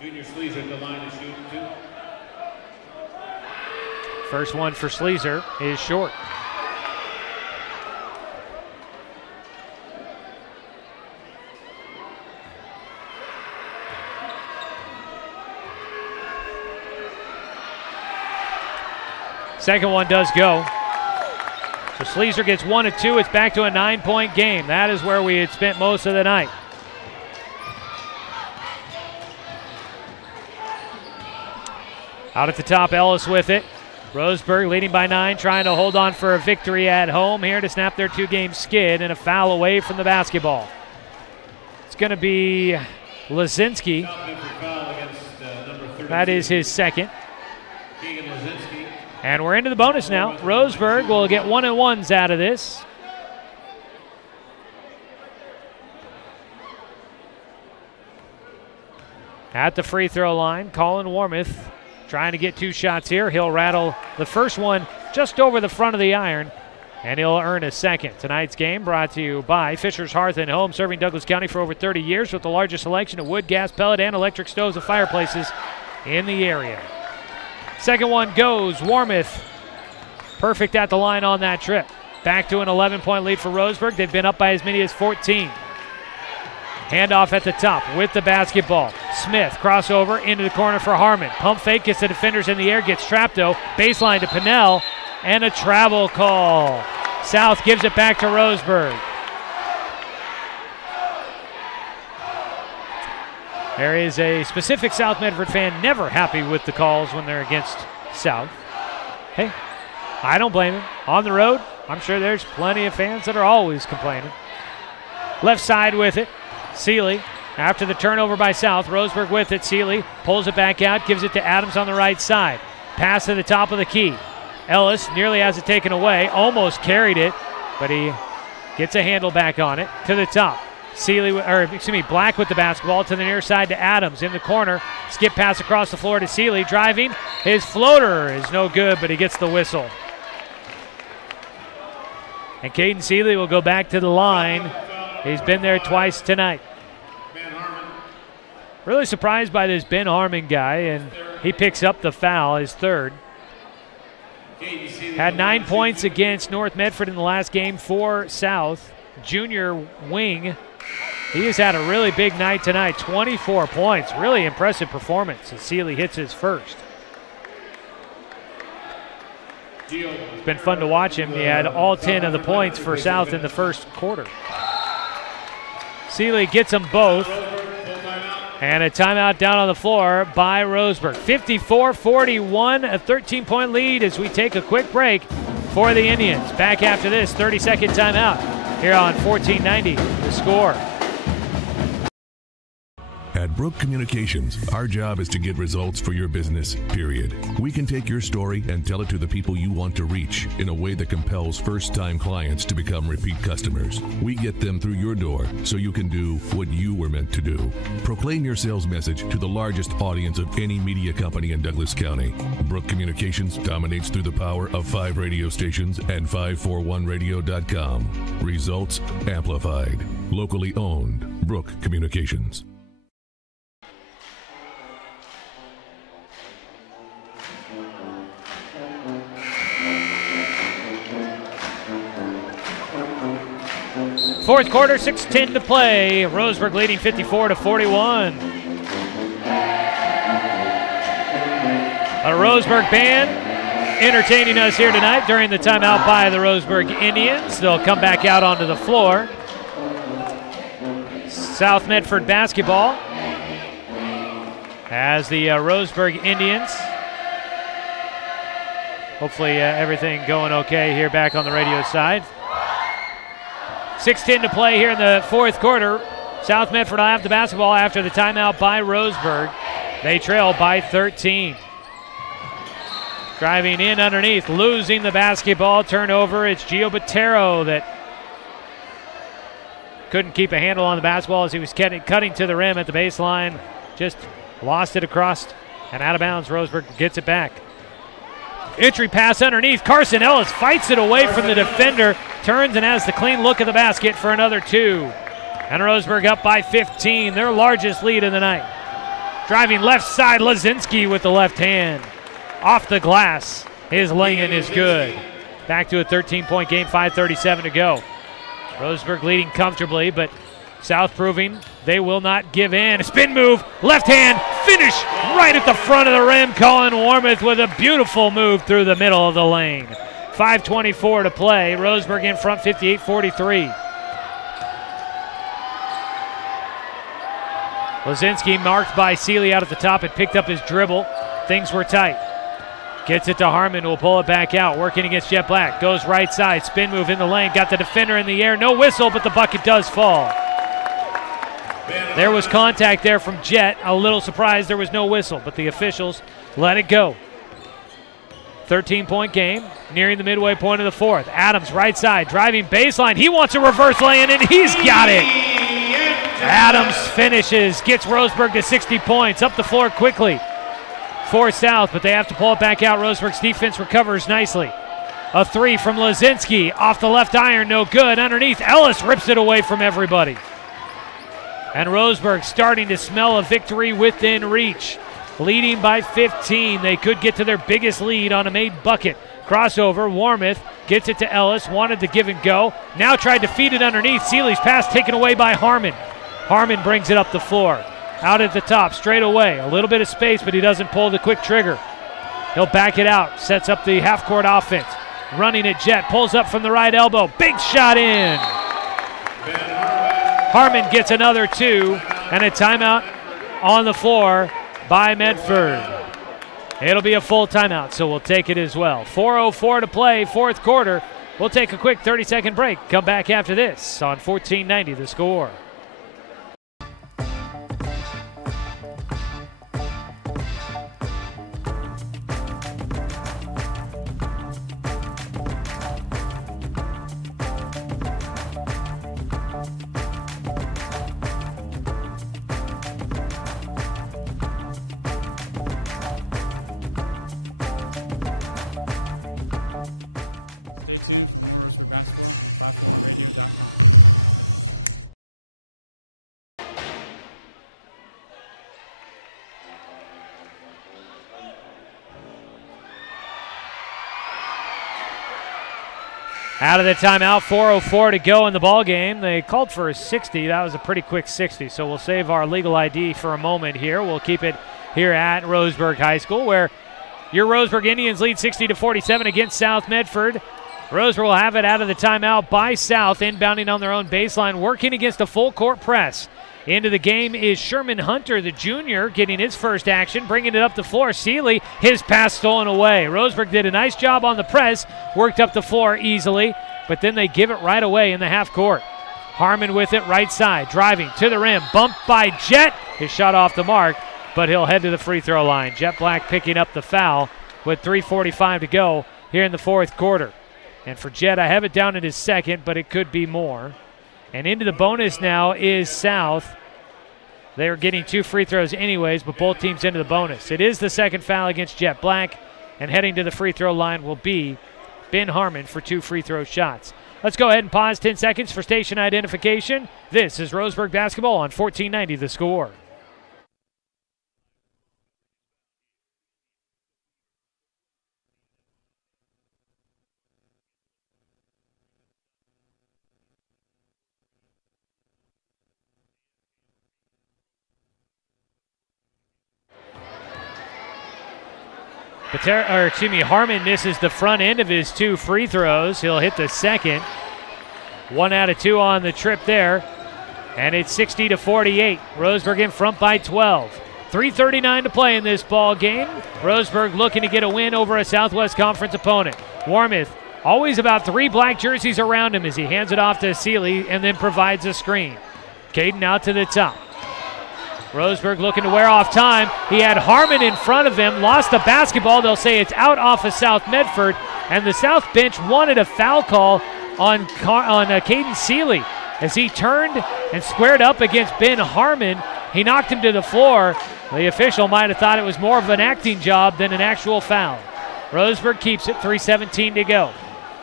Junior Sleezer at the line to shoot 2. First one for Sleezer is short. Second one does go. So Sleezer gets 1 of 2. It's back to a 9-point game. That is where we had spent most of the night. Out at the top, Ellis with it. Roseburg leading by 9, trying to hold on for a victory at home here to snap their 2-game skid, and a foul away from the basketball. It's going to be Lazinski. That is his second. And we're into the bonus now. Roseburg will get 1-and-1s out of this. At the free throw line, Colin Warmouth trying to get 2 shots here. He'll rattle the first one just over the front of the iron. and he'll earn a second. Tonight's game brought to you by Fisher's Hearth and Home, serving Douglas County for over 30 years with the largest selection of wood, gas, pellet, and electric stoves and fireplaces in the area. Second one goes Warmouth. Perfect at the line on that trip. Back to an 11-point lead for Roseburg. They've been up by as many as 14. Handoff at the top with the basketball. Smith crossover into the corner for Harmon. Pump fake, gets the defenders in the air, gets trapped though. Baseline to Pinnell, and a travel call. South gives it back to Roseburg. There is a specific South Medford fan never happy with the calls when they're against South. Hey, I don't blame him. On the road, I'm sure there's plenty of fans that are always complaining. Left side with it. Seeley after the turnover by South. Roseburg with it. Seeley pulls it back out, gives it to Adams on the right side. Pass to the top of the key. Ellis nearly has it taken away, almost carried it, but he gets a handle back on it to the top. Black with the basketball to the near side to Adams in the corner. Skip pass across the floor to Seeley, driving. His floater is no good, but he gets the whistle. And Caden Seeley will go back to the line. He's been there twice tonight. Really surprised by this Ben Harmon guy, and he picks up the foul, his third. Had 9 points against North Medford in the last game for South. Junior wing. He has had a really big night tonight, 24 points. Really impressive performance as Seeley hits his first. It's been fun to watch him. He had all 10 of the points for South in the first quarter. Seeley gets them both. And a timeout down on the floor by Roseburg. 54-41, a 13-point lead as we take a quick break for the Indians. Back after this 30-second timeout here on 1490, The Score. At Brook Communications, our job is to get results for your business, period. We can take your story and tell it to the people you want to reach in a way that compels first-time clients to become repeat customers. We get them through your door so you can do what you were meant to do. Proclaim your sales message to the largest audience of any media company in Douglas County. Brook Communications dominates through the power of 5 radio stations and 541radio.com. Results amplified. Locally owned. Brook Communications. Fourth quarter, 6:10 to play. Roseburg leading 54-41. A Roseburg band entertaining us here tonight during the timeout by the Roseburg Indians. They'll come back out onto the floor. South Medford basketball as the Roseburg Indians. Hopefully everything going okay here back on the radio side. 6:10 to play here in the fourth quarter. South Medford will have the basketball after the timeout by Roseburg. They trail by 13. Driving in underneath, losing the basketball. Turnover, it's Gio Botero that couldn't keep a handle on the basketball as he was cutting to the rim at the baseline. Just lost it across and out of bounds. Roseburg gets it back. Entry pass underneath. Carson Ellis fights it away from the defender. Turns and has the clean look at the basket for another 2. And Roseburg up by 15, their largest lead of the night. Driving left side, Lazinski with the left hand. Off the glass, his lay-in is good. Back to a 13-point game, 5:37 to go. Roseburg leading comfortably, but South proving they will not give in. A spin move, left hand, finish right at the front of the rim. Colin Warmouth with a beautiful move through the middle of the lane. 5:24 to play. Roseburg in front, 58-43. Lazinski marked by Seeley out at the top. It picked up his dribble. Things were tight. Gets it to Harmon, who will pull it back out. Working against Jet Black. Goes right side. Spin move in the lane. Got the defender in the air. No whistle, but the bucket does fall. There was contact there from Jet. A little surprised there was no whistle, but the officials let it go. 13-point game, nearing the midway point of the fourth. Adams, right side, driving baseline. He wants a reverse lay-in, and he's got it. Adams finishes, gets Roseburg to 60 points. Up the floor quickly for South, but they have to pull it back out. Roseburg's defense recovers nicely. A three from Lazinski. Off the left iron, no good. Underneath, Ellis rips it away from everybody. And Roseburg starting to smell a victory within reach. Leading by 15. They could get to their biggest lead on a made bucket. Crossover, Warmouth gets it to Ellis, wanted to give and go. Now tried to feed it underneath. Seeley's pass taken away by Harmon. Harmon brings it up the floor. Out at the top, straight away. A little bit of space, but he doesn't pull the quick trigger. He'll back it out, sets up the half-court offense. Running it, Jet, pulls up from the right elbow. Big shot in. Harmon gets another two, and a timeout on the floor by Medford. It'll be a full timeout, so we'll take it as well. 4:04 to play, fourth quarter. We'll take a quick 30-second break. Come back after this on 1490 The Score. Out of the timeout, 4:04 to go in the ball game. They called for a 60. That was a pretty quick 60, so we'll save our legal ID for a moment here. We'll keep it here at Roseburg High School, where your Roseburg Indians lead 60-47 against South Medford. Roseburg will have it out of the timeout by South, inbounding on their own baseline, working against a full-court press. Into the game is Sherman Hunter, the junior, getting his first action, bringing it up the floor. Seeley, his pass stolen away. Roseburg did a nice job on the press, worked up the floor easily, but then they give it right away in the half court. Harmon with it, right side, driving to the rim, bumped by Jet. His shot off the mark, but he'll head to the free throw line. Jet Black picking up the foul with 3:45 to go here in the fourth quarter. And for Jet, I have it down at his second, but it could be more. And into the bonus now is South. They are getting 2 free throws anyways, but both teams into the bonus. It is the second foul against Jet Black, and heading to the free throw line will be Ben Harmon for 2 free throw shots. Let's go ahead and pause 10 seconds for station identification. This is Roseburg basketball on 1490 The Score. Harmon misses the front end of his 2 free throws. He'll hit the second. 1 out of 2 on the trip there. And it's 60-48. Roseburg in front by 12. 3:39 to play in this ball game. Roseburg looking to get a win over a Southwest Conference opponent. Warmouth, always about 3 black jerseys around him as he hands it off to Seeley and then provides a screen. Caden out to the top. Roseburg looking to wear off time. He had Harmon in front of him, lost the basketball. They'll say it's out off of South Medford, and the South bench wanted a foul call on Caden Seeley. As he turned and squared up against Ben Harmon, he knocked him to the floor. The official might have thought it was more of an acting job than an actual foul. Roseburg keeps it, 3:17 to go.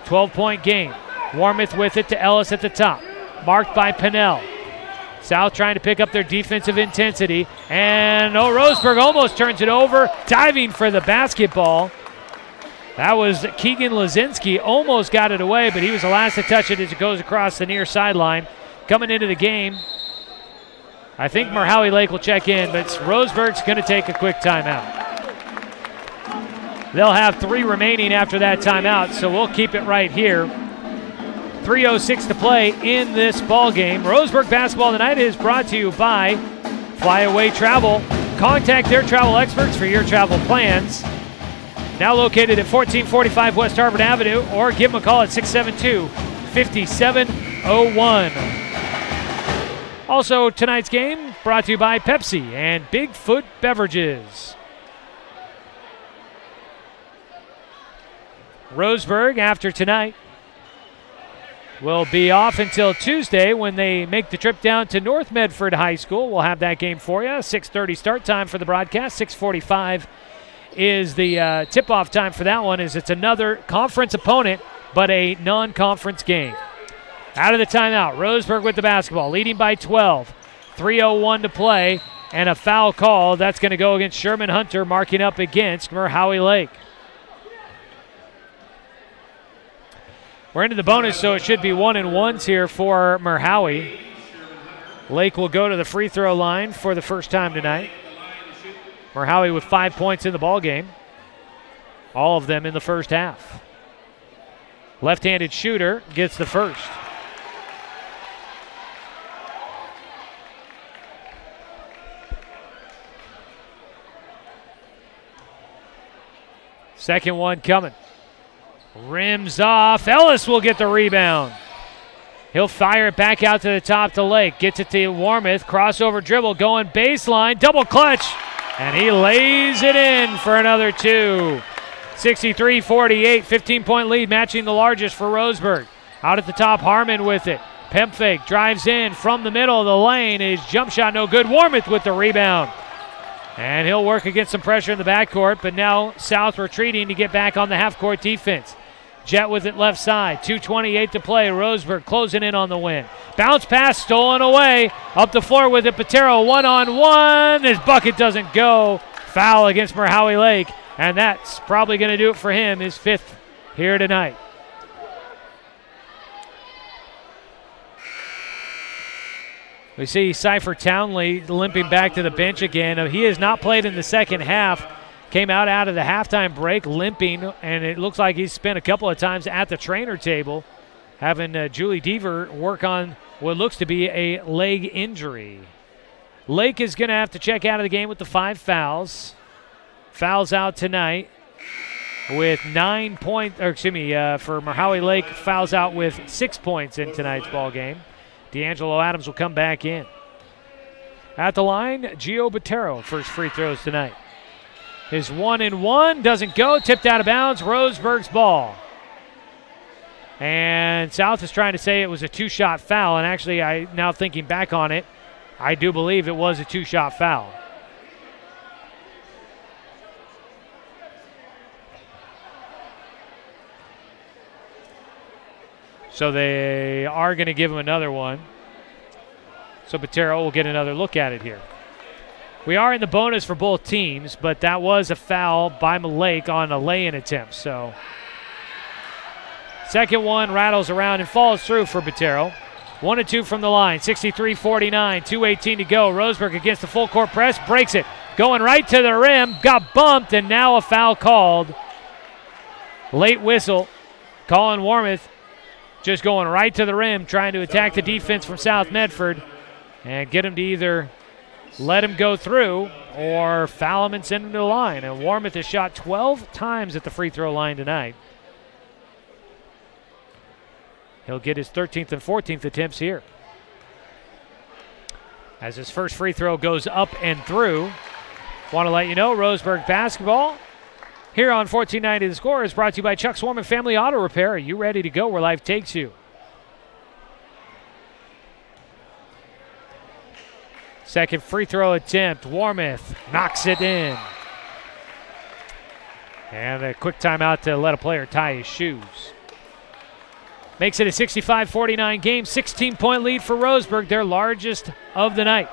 12-point game. Warmouth with it to Ellis at the top. Marked by Pinnell. South trying to pick up their defensive intensity. And Roseburg almost turns it over, diving for the basketball. That was Keegan Lazinski, almost got it away, but he was the last to touch it as it goes across the near sideline. Coming into the game, I think Merhowie Lake will check in, but Roseburg's going to take a quick timeout. They'll have 3 remaining after that timeout, so we'll keep it right here. 3:06 to play in this ball game. Roseburg basketball tonight is brought to you by Flyaway Travel. Contact their travel experts for your travel plans. Now located at 1445 West Harvard Avenue, or give them a call at 672-5701. Also, tonight's game brought to you by Pepsi and Bigfoot Beverages. Roseburg, after tonight, will be off until Tuesday when they make the trip down to North Medford High School. We'll have that game for you. 6:30 start time for the broadcast. 6:45 is the tip-off time for that one, as it's another conference opponent, but a non-conference game. Out of the timeout, Roseburg with the basketball, leading by 12. 3:01 to play, and a foul call. That's going to go against Sherman Hunter, marking up against Merhowy Lake. We're into the bonus, so it should be 1-1s here for Merhowy. Lake will go to the free throw line for the first time tonight. Merhowy with 5 points in the ball game, all of them in the first half. Left-handed shooter gets the first. Second one coming. Rims off. Ellis will get the rebound. He'll fire it back out to the top to Lake. Gets it to Warmouth. Crossover dribble going baseline. Double clutch. And he lays it in for another two. 63-48. 15-point lead, matching the largest for Roseburg. Out at the top, Harmon with it. Pump fake. Drives in from the middle of the lane. His jump shot no good. Warmouth with the rebound. And he'll work against some pressure in the backcourt, but now South retreating to get back on the half-court defense. Jet with it left side. 2:28 to play. Roseburg closing in on the win. Bounce pass stolen away. Up the floor with it. Patero one-on-one. His bucket doesn't go. Foul against Merhowy Lake. And that's probably going to do it for him. His fifth here tonight. We see Cypher Townley limping back to the bench again. He has not played in the second half. Came out of the halftime break limping, and it looks like he's spent a couple of times at the trainer table having Julie Deaver work on what looks to be a leg injury. Lake is going to have to check out of the game with the 5 fouls. Fouls out tonight with 9 points, for Merhowy Lake, fouls out with 6 points in tonight's ball game. D'Angelo Adams will come back in. At the line, Gio Botero, first free throws tonight. His 1-and-1 doesn't go, tipped out of bounds, Roseburg's ball. And South is trying to say it was a 2-shot foul, and actually, now thinking back on it, I do believe it was a 2-shot foul. So they are going to give him another one. So Botero will get another look at it here. We are in the bonus for both teams, but that was a foul by Lake on a lay-in attempt. So second one rattles around and falls through for Botero. 1-2 from the line, 63-49, 2:18 to go. Roseburg against the full court press, breaks it. Going right to the rim, got bumped, and now a foul called. Late whistle. Colin Warmouth just going right to the rim, trying to attack the defense from South Medford and get him to either let him go through or foul him and send him to the line. And Warmouth has shot 12 times at the free throw line tonight. He'll get his 13th and 14th attempts here. As his first free throw goes up and through. Want to let you know, Roseburg basketball here on 1490 The Score is brought to you by Chuck Swarman Family Auto Repair. Are you ready to go where life takes you? Second free throw attempt. Warmouth knocks it in. And a quick timeout to let a player tie his shoes. Makes it a 65-49 game. 16-point lead for Roseburg, their largest of the night.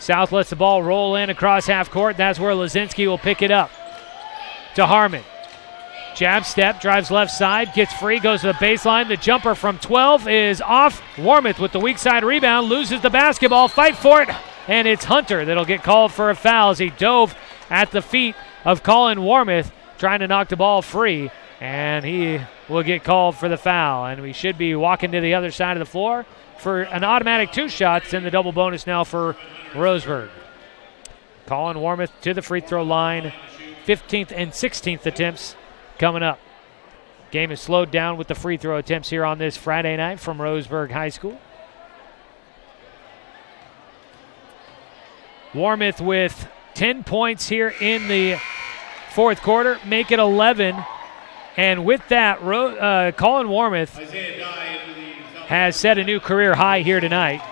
South lets the ball roll in across half court. That's where Lazinski will pick it up. To Harmon. Jab step, drives left side, gets free, goes to the baseline. The jumper from 12 is off. Warmouth with the weak side rebound, loses the basketball, fight for it, and it's Hunter that'll get called for a foul as he dove at the feet of Colin Warmouth, trying to knock the ball free, and he will get called for the foul. And we should be walking to the other side of the floor for an automatic 2 shots in the double bonus now for Roseburg. Colin Warmouth to the free throw line. 15th and 16th attempts coming up. Game is slowed down with the free throw attempts here on this Friday night from Roseburg High School. Warmouth with 10 points here in the fourth quarter, make it 11. And with that, Colin Warmouth has set a new career high here tonight.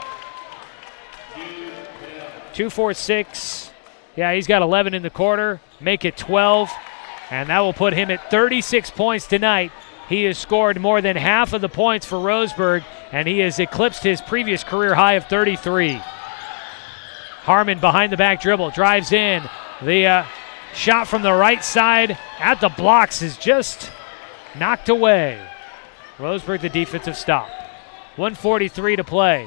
2, 4, 6. Yeah, he's got 11 in the quarter. Make it 12. And that will put him at 36 points tonight. He has scored more than half of the points for Roseburg, and he has eclipsed his previous career high of 33. Harmon behind the back dribble, drives in. The shot from the right side at the blocks is just knocked away. Roseburg, the defensive stop. 1:43 to play.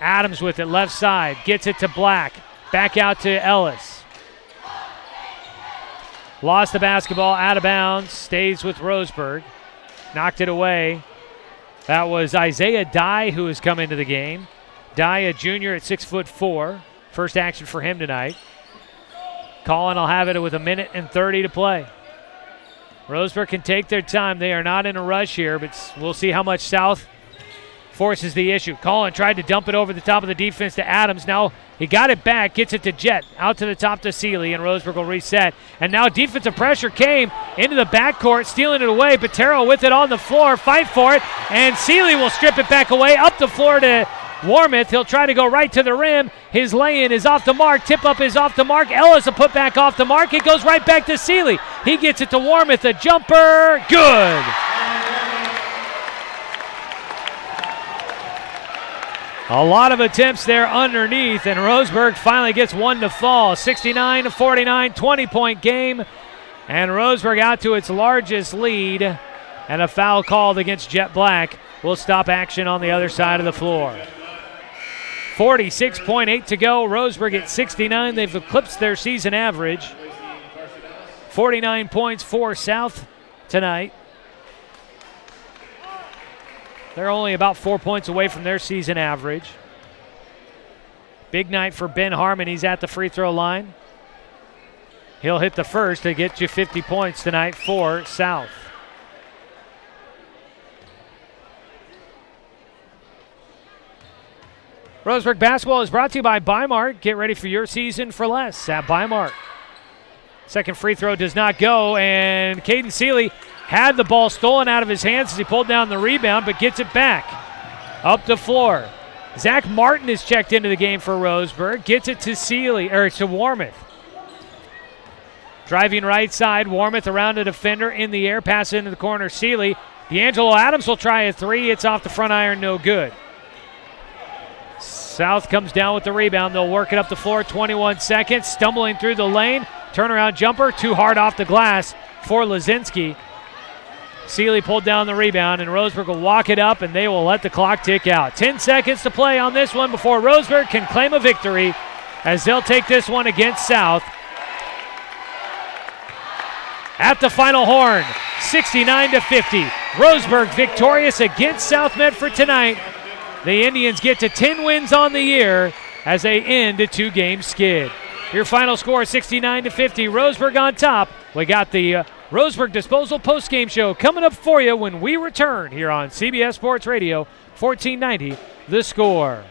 Adams with it, left side, gets it to Black. Back out to Ellis. Lost the basketball, out of bounds, stays with Roseburg. Knocked it away. That was Isaiah Dye who has come into the game. Dye, a junior at 6'4". First action for him tonight. Collin will have it with 1:30 to play. Roseburg can take their time. They are not in a rush here, but we'll see how much South forces the issue. Collin tried to dump it over the top of the defense to Adams. Now he got it back, gets it to Jet, out to the top to Seeley, and Roseburg will reset. And now defensive pressure came into the backcourt, stealing it away. Patero with it on the floor, fight for it, and Seeley will strip it back away, up the floor to Warmouth. He'll try to go right to the rim. His lay-in is off the mark. Tip-up is off the mark. Ellis will put back off the mark. It goes right back to Seeley. He gets it to Warmouth. A jumper. Good. A lot of attempts there underneath, and Roseburg finally gets one to fall. 69-49, 20-point game, and Roseburg out to its largest lead, and a foul called against Jet Black will stop action on the other side of the floor. 46.8 to go. Roseburg at 69. They've eclipsed their season average. 49 points for South tonight. They're only about 4 points away from their season average. Big night for Ben Harmon. He's at the free throw line. He'll hit the first to get you 50 points tonight for South. Roseburg basketball is brought to you by Bimart. Get ready for your season for less at Bimart. Second free throw does not go, and Caden Seeley had the ball stolen out of his hands as he pulled down the rebound, but gets it back. Up the floor. Zach Martin is checked into the game for Roseburg. Gets it to Seeley, or to Warmouth. Driving right side, Warmouth around a defender in the air, pass into the corner, Seeley. D'Angelo Adams will try a three. It's off the front iron, no good. South comes down with the rebound. They'll work it up the floor, 21 seconds. Stumbling through the lane. Turnaround jumper, too hard off the glass for Lazinski. Seeley pulled down the rebound, and Roseburg will walk it up, and they will let the clock tick out. 10 seconds to play on this one before Roseburg can claim a victory, as they'll take this one against South. At the final horn, 69-50. Roseburg victorious against South Medford tonight. The Indians get to 10 wins on the year as they end a two-game skid. Your final score, 69-50. Roseburg on top. We got the Roseburg Disposal postgame show coming up for you when we return here on CBS Sports Radio, 1490 The Score.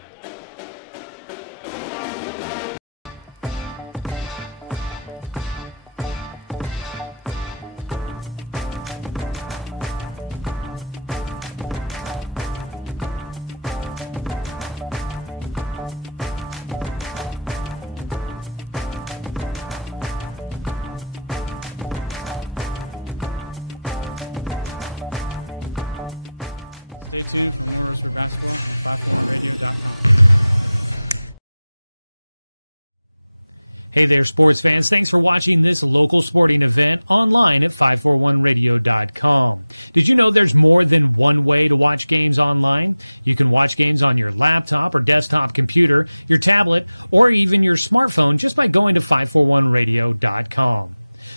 Sports fans, thanks for watching this local sporting event online at 541radio.com. Did you know there's more than one way to watch games online? You can watch games on your laptop or desktop computer, your tablet, or even your smartphone just by going to 541radio.com.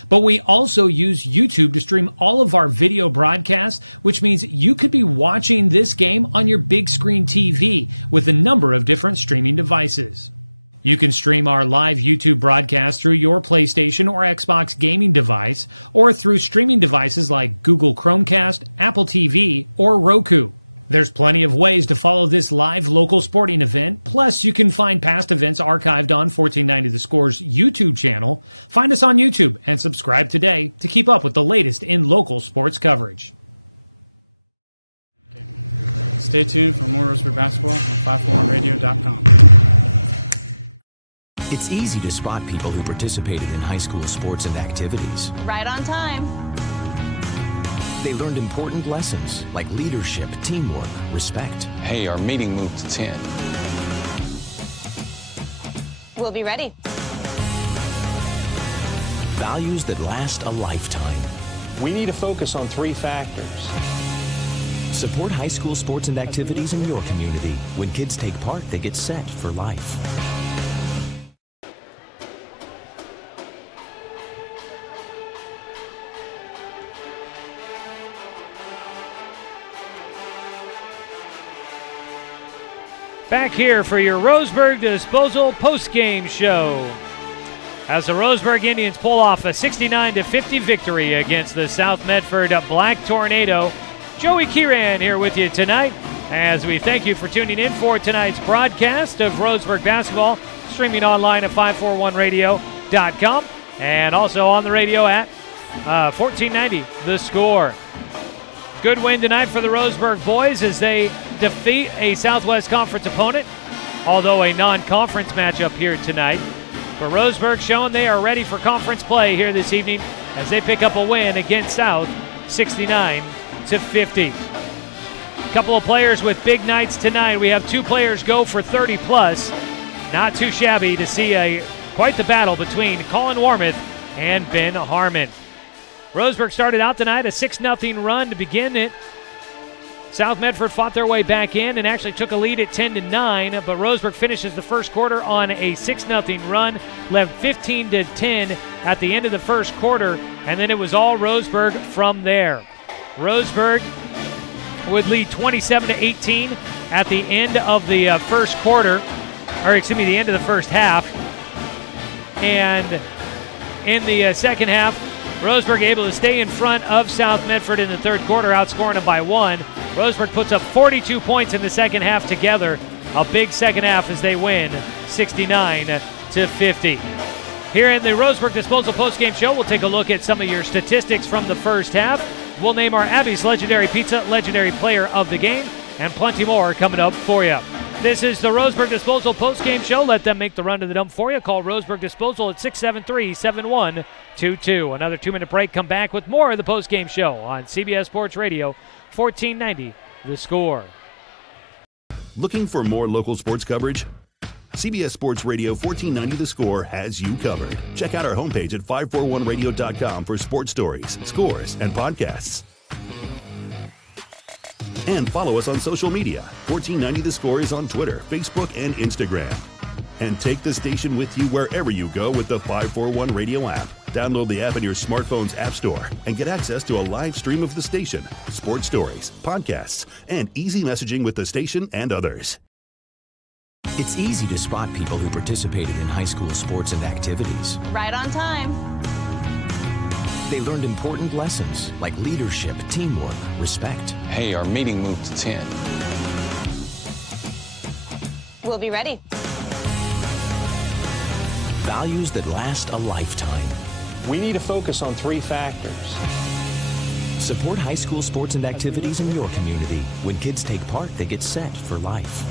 But we also use YouTube to stream all of our video broadcasts, which means you could be watching this game on your big screen TV with a number of different streaming devices. You can stream our live YouTube broadcast through your PlayStation or Xbox gaming device, or through streaming devices like Google Chromecast, Apple TV, or Roku. There's plenty of ways to follow this live local sporting event. Plus, you can find past events archived on 1490 The Score's YouTube channel. Find us on YouTube and subscribe today to keep up with the latest in local sports coverage. Stay tuned for more Roseburg basketball, 541radio.com. It's easy to spot people who participated in high school sports and activities. Right on time. They learned important lessons like leadership, teamwork, respect. Hey, our meeting moved to 10. We'll be ready. Values that last a lifetime. We need to focus on 3 factors. Support high school sports and activities in your community. When kids take part, they get set for life. Back here for your Roseburg Disposal postgame show, as the Roseburg Indians pull off a 69-50 victory against the South Medford Black Tornado. Joey Kieran here with you tonight as we thank you for tuning in for tonight's broadcast of Roseburg basketball, streaming online at 541radio.com and also on the radio at 1490 The Score. Good win tonight for the Roseburg boys as they defeat a Southwest Conference opponent, although a non-conference matchup here tonight. But Roseburg showing they are ready for conference play here this evening as they pick up a win against South, 69-50. A couple of players with big nights tonight. We have 2 players go for 30-plus. Not too shabby to see quite the battle between Colin Warmoth and Ben Harmon. Roseburg started out tonight a 6-0 run to begin it. South Medford fought their way back in and actually took a lead at 10-9, but Roseburg finishes the first quarter on a 6-0 run, led 15-10 at the end of the first quarter, and then it was all Roseburg from there. Roseburg would lead 27-18 at the end of the first quarter, the end of the first half. And in the second half, Roseburg able to stay in front of South Medford in the third quarter, outscoring them by 1. Roseburg puts up 42 points in the second half together. A big second half as they win 69-50. Here in the Roseburg Disposal postgame show, we'll take a look at some of your statistics from the first half. We'll name our Abby's Legendary Pizza Legendary Player of the Game, and plenty more coming up for you. This is the Roseburg Disposal postgame show. Let them make the run to the dump for you. Call Roseburg Disposal at 673-7122. Another 2-minute break. Come back with more of the postgame show on CBS Sports Radio, 1490 The Score. Looking for more local sports coverage? CBS Sports Radio 1490 The Score has you covered. Check out our homepage at 541radio.com for sports stories, scores, and podcasts. And follow us on social media. 1490 The Score is on Twitter, Facebook, and Instagram. And take the station with you wherever you go with the 541 Radio app. Download the app in your smartphone's app store and get access to a live stream of the station, sports stories, podcasts, and easy messaging with the station and others. It's easy to spot people who participated in high school sports and activities. Right on time. They learned important lessons like leadership, teamwork, respect. Hey, our meeting moved to 10. We'll be ready. Values that last a lifetime. We need to focus on 3 factors. Support high school sports and activities in your community. When kids take part, they get set for life.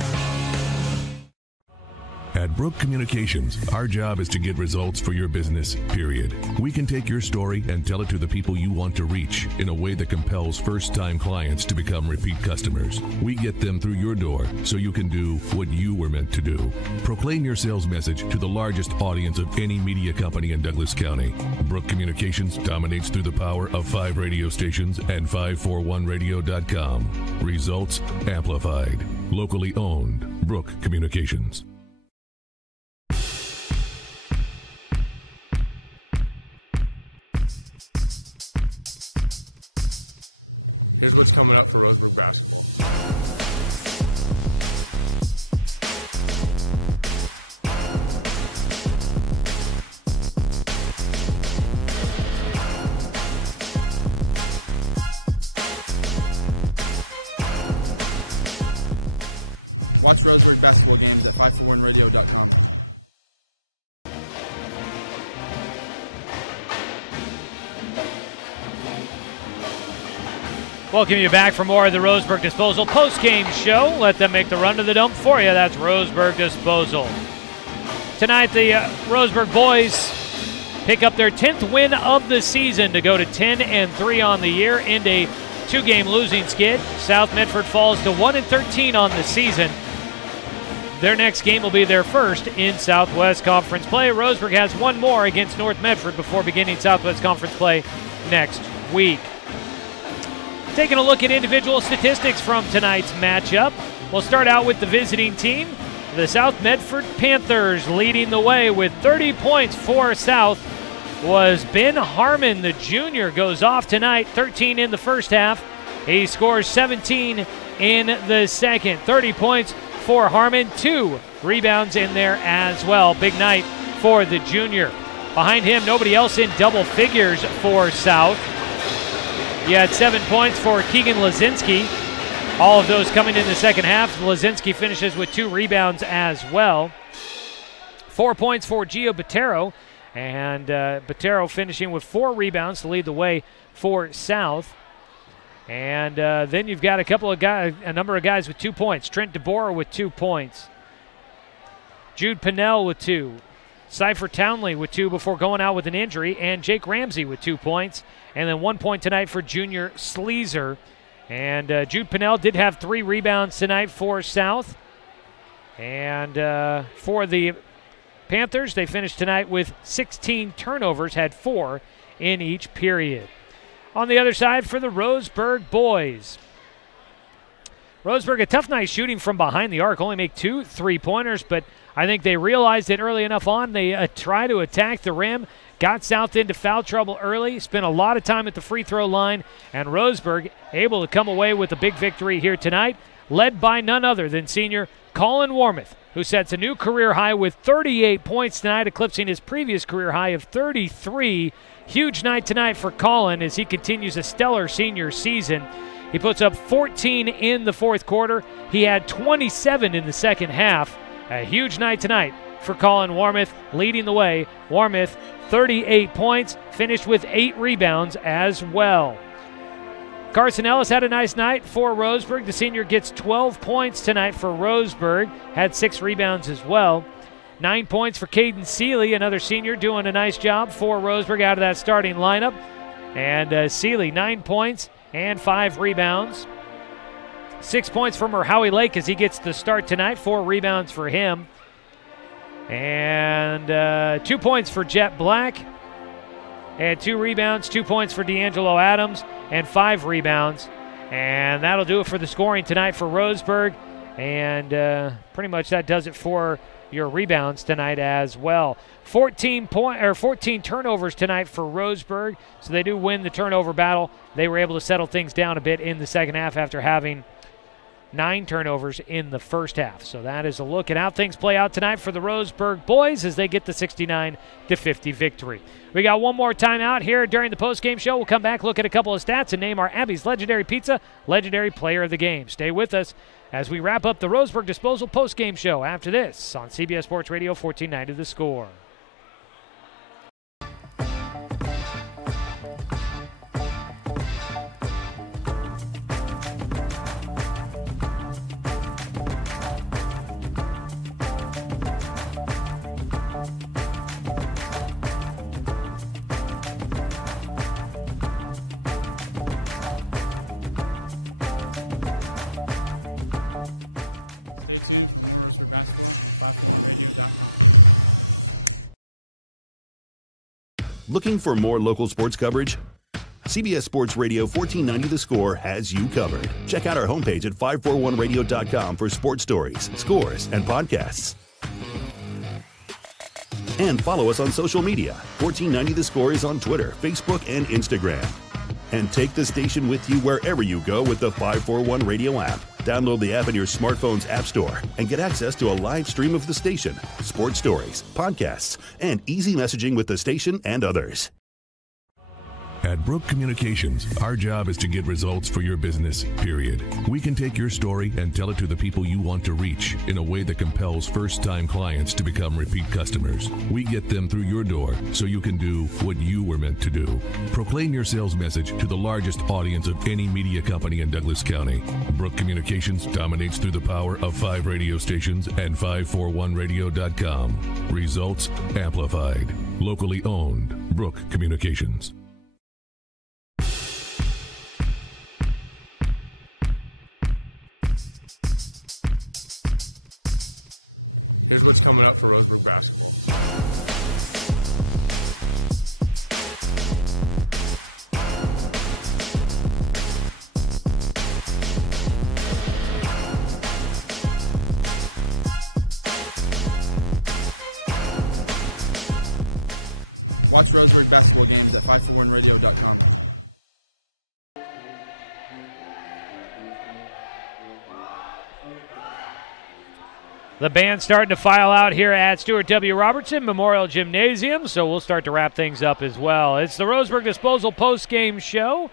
At Brook Communications, our job is to get results for your business, period. We can take your story and tell it to the people you want to reach in a way that compels first-time clients to become repeat customers. We get them through your door so you can do what you were meant to do. Proclaim your sales message to the largest audience of any media company in Douglas County. Brook Communications dominates through the power of 5 radio stations and 541radio.com. Results amplified. Locally owned. Brook Communications. Coming up for Roseburg basketball. Watch Roseburg basketball games at 541radio.com. Welcome you back for more of the Roseburg Disposal post-game show. Let them make the run to the dump for you. That's Roseburg Disposal. Tonight, the Roseburg boys pick up their 10th win of the season to go to 10-3 on the year in a 2-game losing skid. South Medford falls to 1-13 on the season. Their next game will be their first in Southwest Conference play. Roseburg has one more against North Medford before beginning Southwest Conference play next week. Taking a look at individual statistics from tonight's matchup. We'll start out with the visiting team. The South Medford Panthers leading the way with 30 points for South was Ben Harmon, the junior, goes off tonight, 13 in the first half. He scores 17 in the second. 30 points for Harmon, 2 rebounds in there as well. Big night for the junior. Behind him, nobody else in double figures for South. You had 7 points for Keegan Lazinski. All of those coming in the second half. Lazinski finishes with 2 rebounds as well. 4 points for Gio Botero, and Botero finishing with 4 rebounds to lead the way for South. And then you've got a number of guys with 2 points. Trent DeBoer with 2 points. Jude Pinnell with 2. Cypher Townley with 2 before going out with an injury. And Jake Ramsey with 2 points. And then 1 point tonight for junior Sleazer. And Jude Pinnell did have 3 rebounds tonight for South. And for the Panthers, they finished tonight with 16 turnovers, had 4 in each period. On the other side for the Roseburg boys. Roseburg, a tough night shooting from behind the arc. Only make 2 3-pointers, but I think they realized it early enough on. They try to attack the rim. Got South into foul trouble early, spent a lot of time at the free throw line, and Roseburg able to come away with a big victory here tonight, led by none other than senior Colin Warmoth, who sets a new career high with 38 points tonight, eclipsing his previous career high of 33. Huge night tonight for Colin as he continues a stellar senior season. He puts up 14 in the fourth quarter. He had 27 in the second half. A huge night tonight for Colin Warmoth, leading the way. Warmoth, 38 points, finished with 8 rebounds as well. Carson Ellis had a nice night for Roseburg. The senior gets 12 points tonight for Roseburg, had 6 rebounds as well. 9 points for Caden Seeley, another senior doing a nice job for Roseburg out of that starting lineup. And Seeley, 9 points and 5 rebounds. 6 points from Howie Lake as he gets the start tonight, 4 rebounds for him. And 2 points for Jet Black, and 2 rebounds, 2 points for D'Angelo Adams, and 5 rebounds. And that'll do it for the scoring tonight for Roseburg. And pretty much that does it for your rebounds tonight as well. 14 turnovers tonight for Roseburg, so they do win the turnover battle. They were able to settle things down a bit in the second half after having 9 turnovers in the first half. So that is a look at how things play out tonight for the Roseburg boys as they get the 69-50 victory. We got one more timeout here during the postgame show. We'll come back, look at a couple of stats, and name our Abby's Legendary Pizza Legendary Player of the Game. Stay with us as we wrap up the Roseburg Disposal postgame show after this on CBS Sports Radio 1490 The Score. Looking for more local sports coverage? CBS Sports Radio 1490 The Score has you covered. Check out our homepage at 541radio.com for sports stories, scores, and podcasts. And follow us on social media. 1490 The Score is on Twitter, Facebook, and Instagram. And take the station with you wherever you go with the 541 Radio app. Download the app in your smartphone's app store and get access to a live stream of the station, sports stories, podcasts, and easy messaging with the station and others. At Brook Communications, our job is to get results for your business, period. We can take your story and tell it to the people you want to reach in a way that compels first-time clients to become repeat customers. We get them through your door so you can do what you were meant to do. Proclaim your sales message to the largest audience of any media company in Douglas County. Brook Communications dominates through the power of 5 radio stations and 541radio.com. Results amplified. Locally owned. Brook Communications. Here's what's coming up for Roseburg basketball. Watch Roseburg basketball games at 541radio.com. The band's starting to file out here at Stuart W. Robertson Memorial Gymnasium, so we'll start to wrap things up as well. It's the Roseburg Disposal post-game show.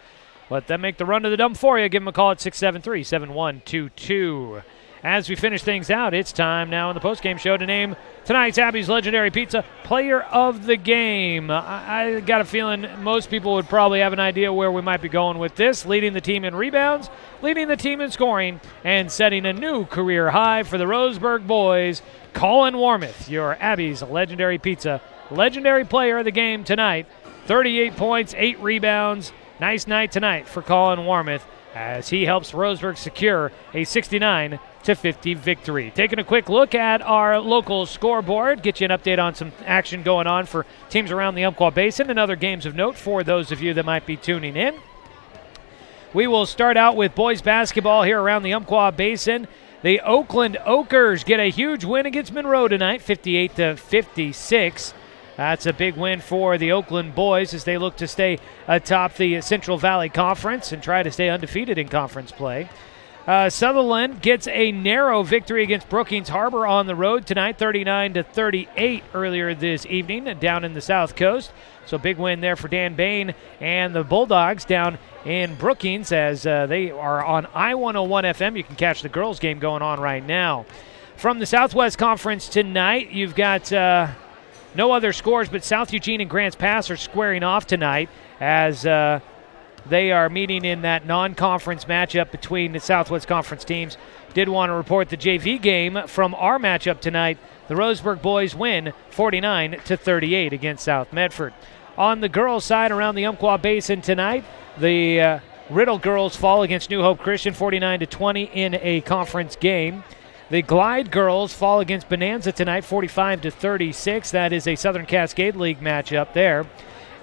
Let them make the run to the dump for you. Give them a call at 673-7122. As we finish things out, it's time now in the post-game show to name tonight's Abby's Legendary Pizza Player of the Game. I got a feeling most people would probably have an idea where we might be going with this. Leading the team in rebounds, leading the team in scoring, and setting a new career high for the Roseburg boys, Colin Warmoth, your Abby's Legendary Pizza Legendary Player of the Game tonight. 38 points, 8 rebounds. Nice night tonight for Colin Warmoth as he helps Roseburg secure a 69-50 victory. Taking a quick look at our local scoreboard, get you an update on some action going on for teams around the Umpqua Basin and other games of note for those of you that might be tuning in. We will start out with boys basketball here around the Umpqua Basin. The Oakland Oakers get a huge win against Monroe tonight, 58-56. That's a big win for the Oakland boys as they look to stay atop the Central Valley Conference and try to stay undefeated in conference play. Sutherland gets a narrow victory against Brookings Harbor on the road tonight, 39-38 earlier this evening down in the South Coast. So big win there for Dan Bain and the Bulldogs down in Brookings as they are on I-101 FM. You can catch the girls game going on right now. From the Southwest Conference tonight, you've got no other scores, but South Eugene and Grants Pass are squaring off tonight as they are meeting in that non-conference matchup between the Southwest Conference teams. Did want to report the JV game from our matchup tonight. The Roseburg boys win 49-38 against South Medford. On the girls' side around the Umpqua Basin tonight, the Riddle girls fall against New Hope Christian 49-20 in a conference game. The Glide girls fall against Bonanza tonight 45-36. That is a Southern Cascade League matchup there.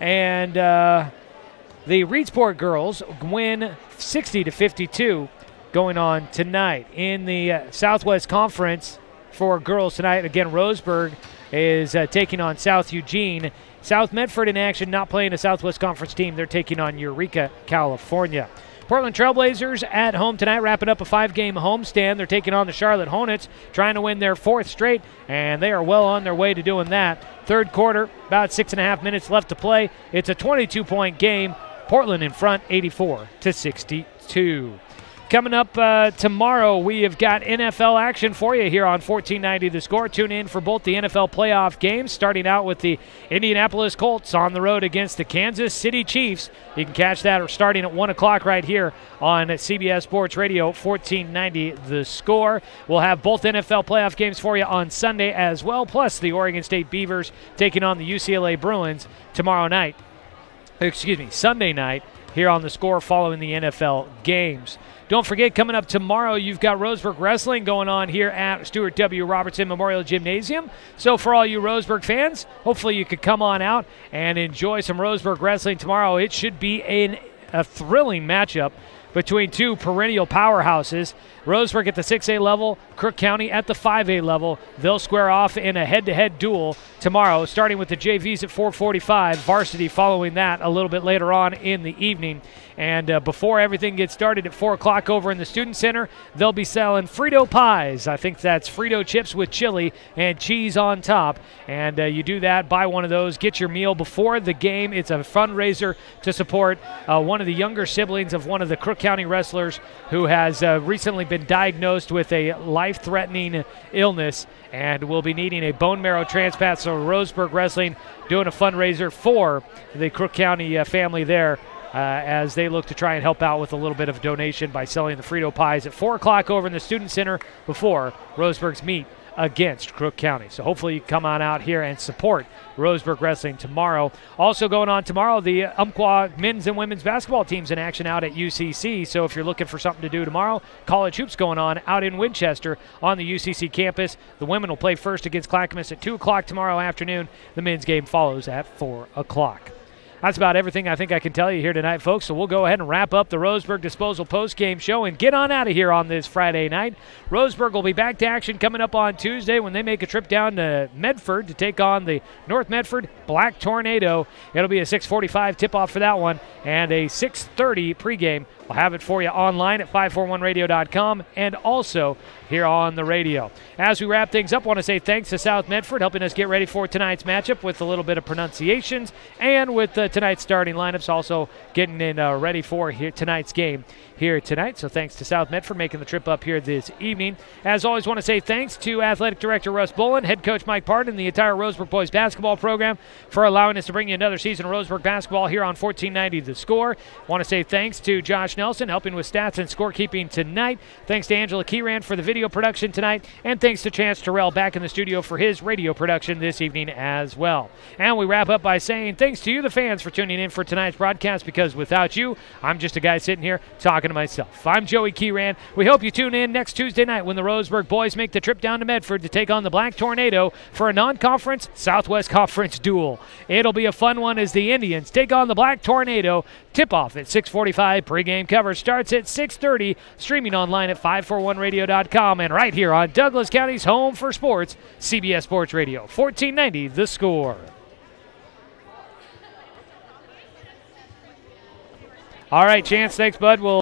And the Reedsport girls win 60-52 going on tonight. In the Southwest Conference for girls tonight, again, Roseburg is taking on South Eugene. South Medford in action, not playing a Southwest Conference team. They're taking on Eureka, California. Portland Trailblazers at home tonight, wrapping up a 5-game homestand. They're taking on the Charlotte Hornets, trying to win their 4th straight, and they are well on their way to doing that. Third quarter, about 6.5 minutes left to play. It's a 22-point game. Portland in front, 84-62. Coming up tomorrow, we have got NFL action for you here on 1490 The Score. Tune in for both the NFL playoff games, starting out with the Indianapolis Colts on the road against the Kansas City Chiefs. You can catch that starting at 1 o'clock right here on CBS Sports Radio, 1490 The Score. We'll have both NFL playoff games for you on Sunday as well, plus the Oregon State Beavers taking on the UCLA Bruins Sunday night here on The Score following the NFL games. Don't forget, coming up tomorrow, you've got Roseburg Wrestling going on here at Stuart W. Robertson Memorial Gymnasium. So for all you Roseburg fans, hopefully you could come on out and enjoy some Roseburg Wrestling tomorrow. It should be a thrilling matchup between two perennial powerhouses. Roseburg at the 6A level, Crook County at the 5A level. They'll square off in a head-to-head duel tomorrow, starting with the JVs at 4:45, varsity following that a little bit later on in the evening. And before everything gets started at 4 o'clock over in the Student Center, they'll be selling Frito pies. I think that's Frito chips with chili and cheese on top. And you do that, buy one of those, get your meal before the game. It's a fundraiser to support one of the younger siblings of one of the Crook County wrestlers who has recently been diagnosed with a life-threatening illness and will be needing a bone marrow transplant. So Roseburg Wrestling doing a fundraiser for the Crook County family there, as they look to try and help out with a little bit of donation by selling the Frito pies at 4 o'clock over in the Student Center before Roseburg's meet against Crook County. So hopefully you come on out here and support Roseburg Wrestling tomorrow. Also going on tomorrow, the Umpqua men's and women's basketball teams in action out at UCC. So if you're looking for something to do tomorrow, college hoops going on out in Winchester on the UCC campus. The women will play first against Clackamas at 2 o'clock tomorrow afternoon. The men's game follows at 4 o'clock. That's about everything I think I can tell you here tonight, folks. So we'll go ahead and wrap up the Roseburg Disposal post-game show and get on out of here on this Friday night. Roseburg will be back to action coming up on Tuesday when they make a trip down to Medford to take on the North Medford Black Tornado. It'll be a 6:45 tip-off for that one and a 6:30 pregame. We'll have it for you online at 541radio.com and also here on the radio. As we wrap things up, I want to say thanks to South Medford helping us get ready for tonight's matchup with a little bit of pronunciations and with tonight's starting lineups, also getting in ready for tonight's game here tonight. So thanks to South Medford making the trip up here this evening. As always, want to say thanks to Athletic Director Russ Bullen, Head Coach Mike Parton, and the entire Roseburg boys basketball program for allowing us to bring you another season of Roseburg basketball here on 1490 The Score. Want to say thanks to Josh Nelson helping with stats and scorekeeping tonight. Thanks to Angela Keyran for the video production tonight, and thanks to Chance Terrell back in the studio for his radio production this evening as well. And we wrap up by saying thanks to you, the fans, for tuning in for tonight's broadcast, because without you, I'm just a guy sitting here talking to myself. I'm Joey Keyran. We hope you tune in next Tuesday night when the Roseburg boys make the trip down to Medford to take on the Black Tornado for a non-conference Southwest Conference duel. It'll be a fun one as the Indians take on the Black Tornado. Tip-off at 6:45. Pre-game coverage starts at 6:30. Streaming online at 541radio.com and right here on Douglas County's home for sports, CBS Sports Radio, 1490 The Score. All right, Chance. Thanks, bud. We'll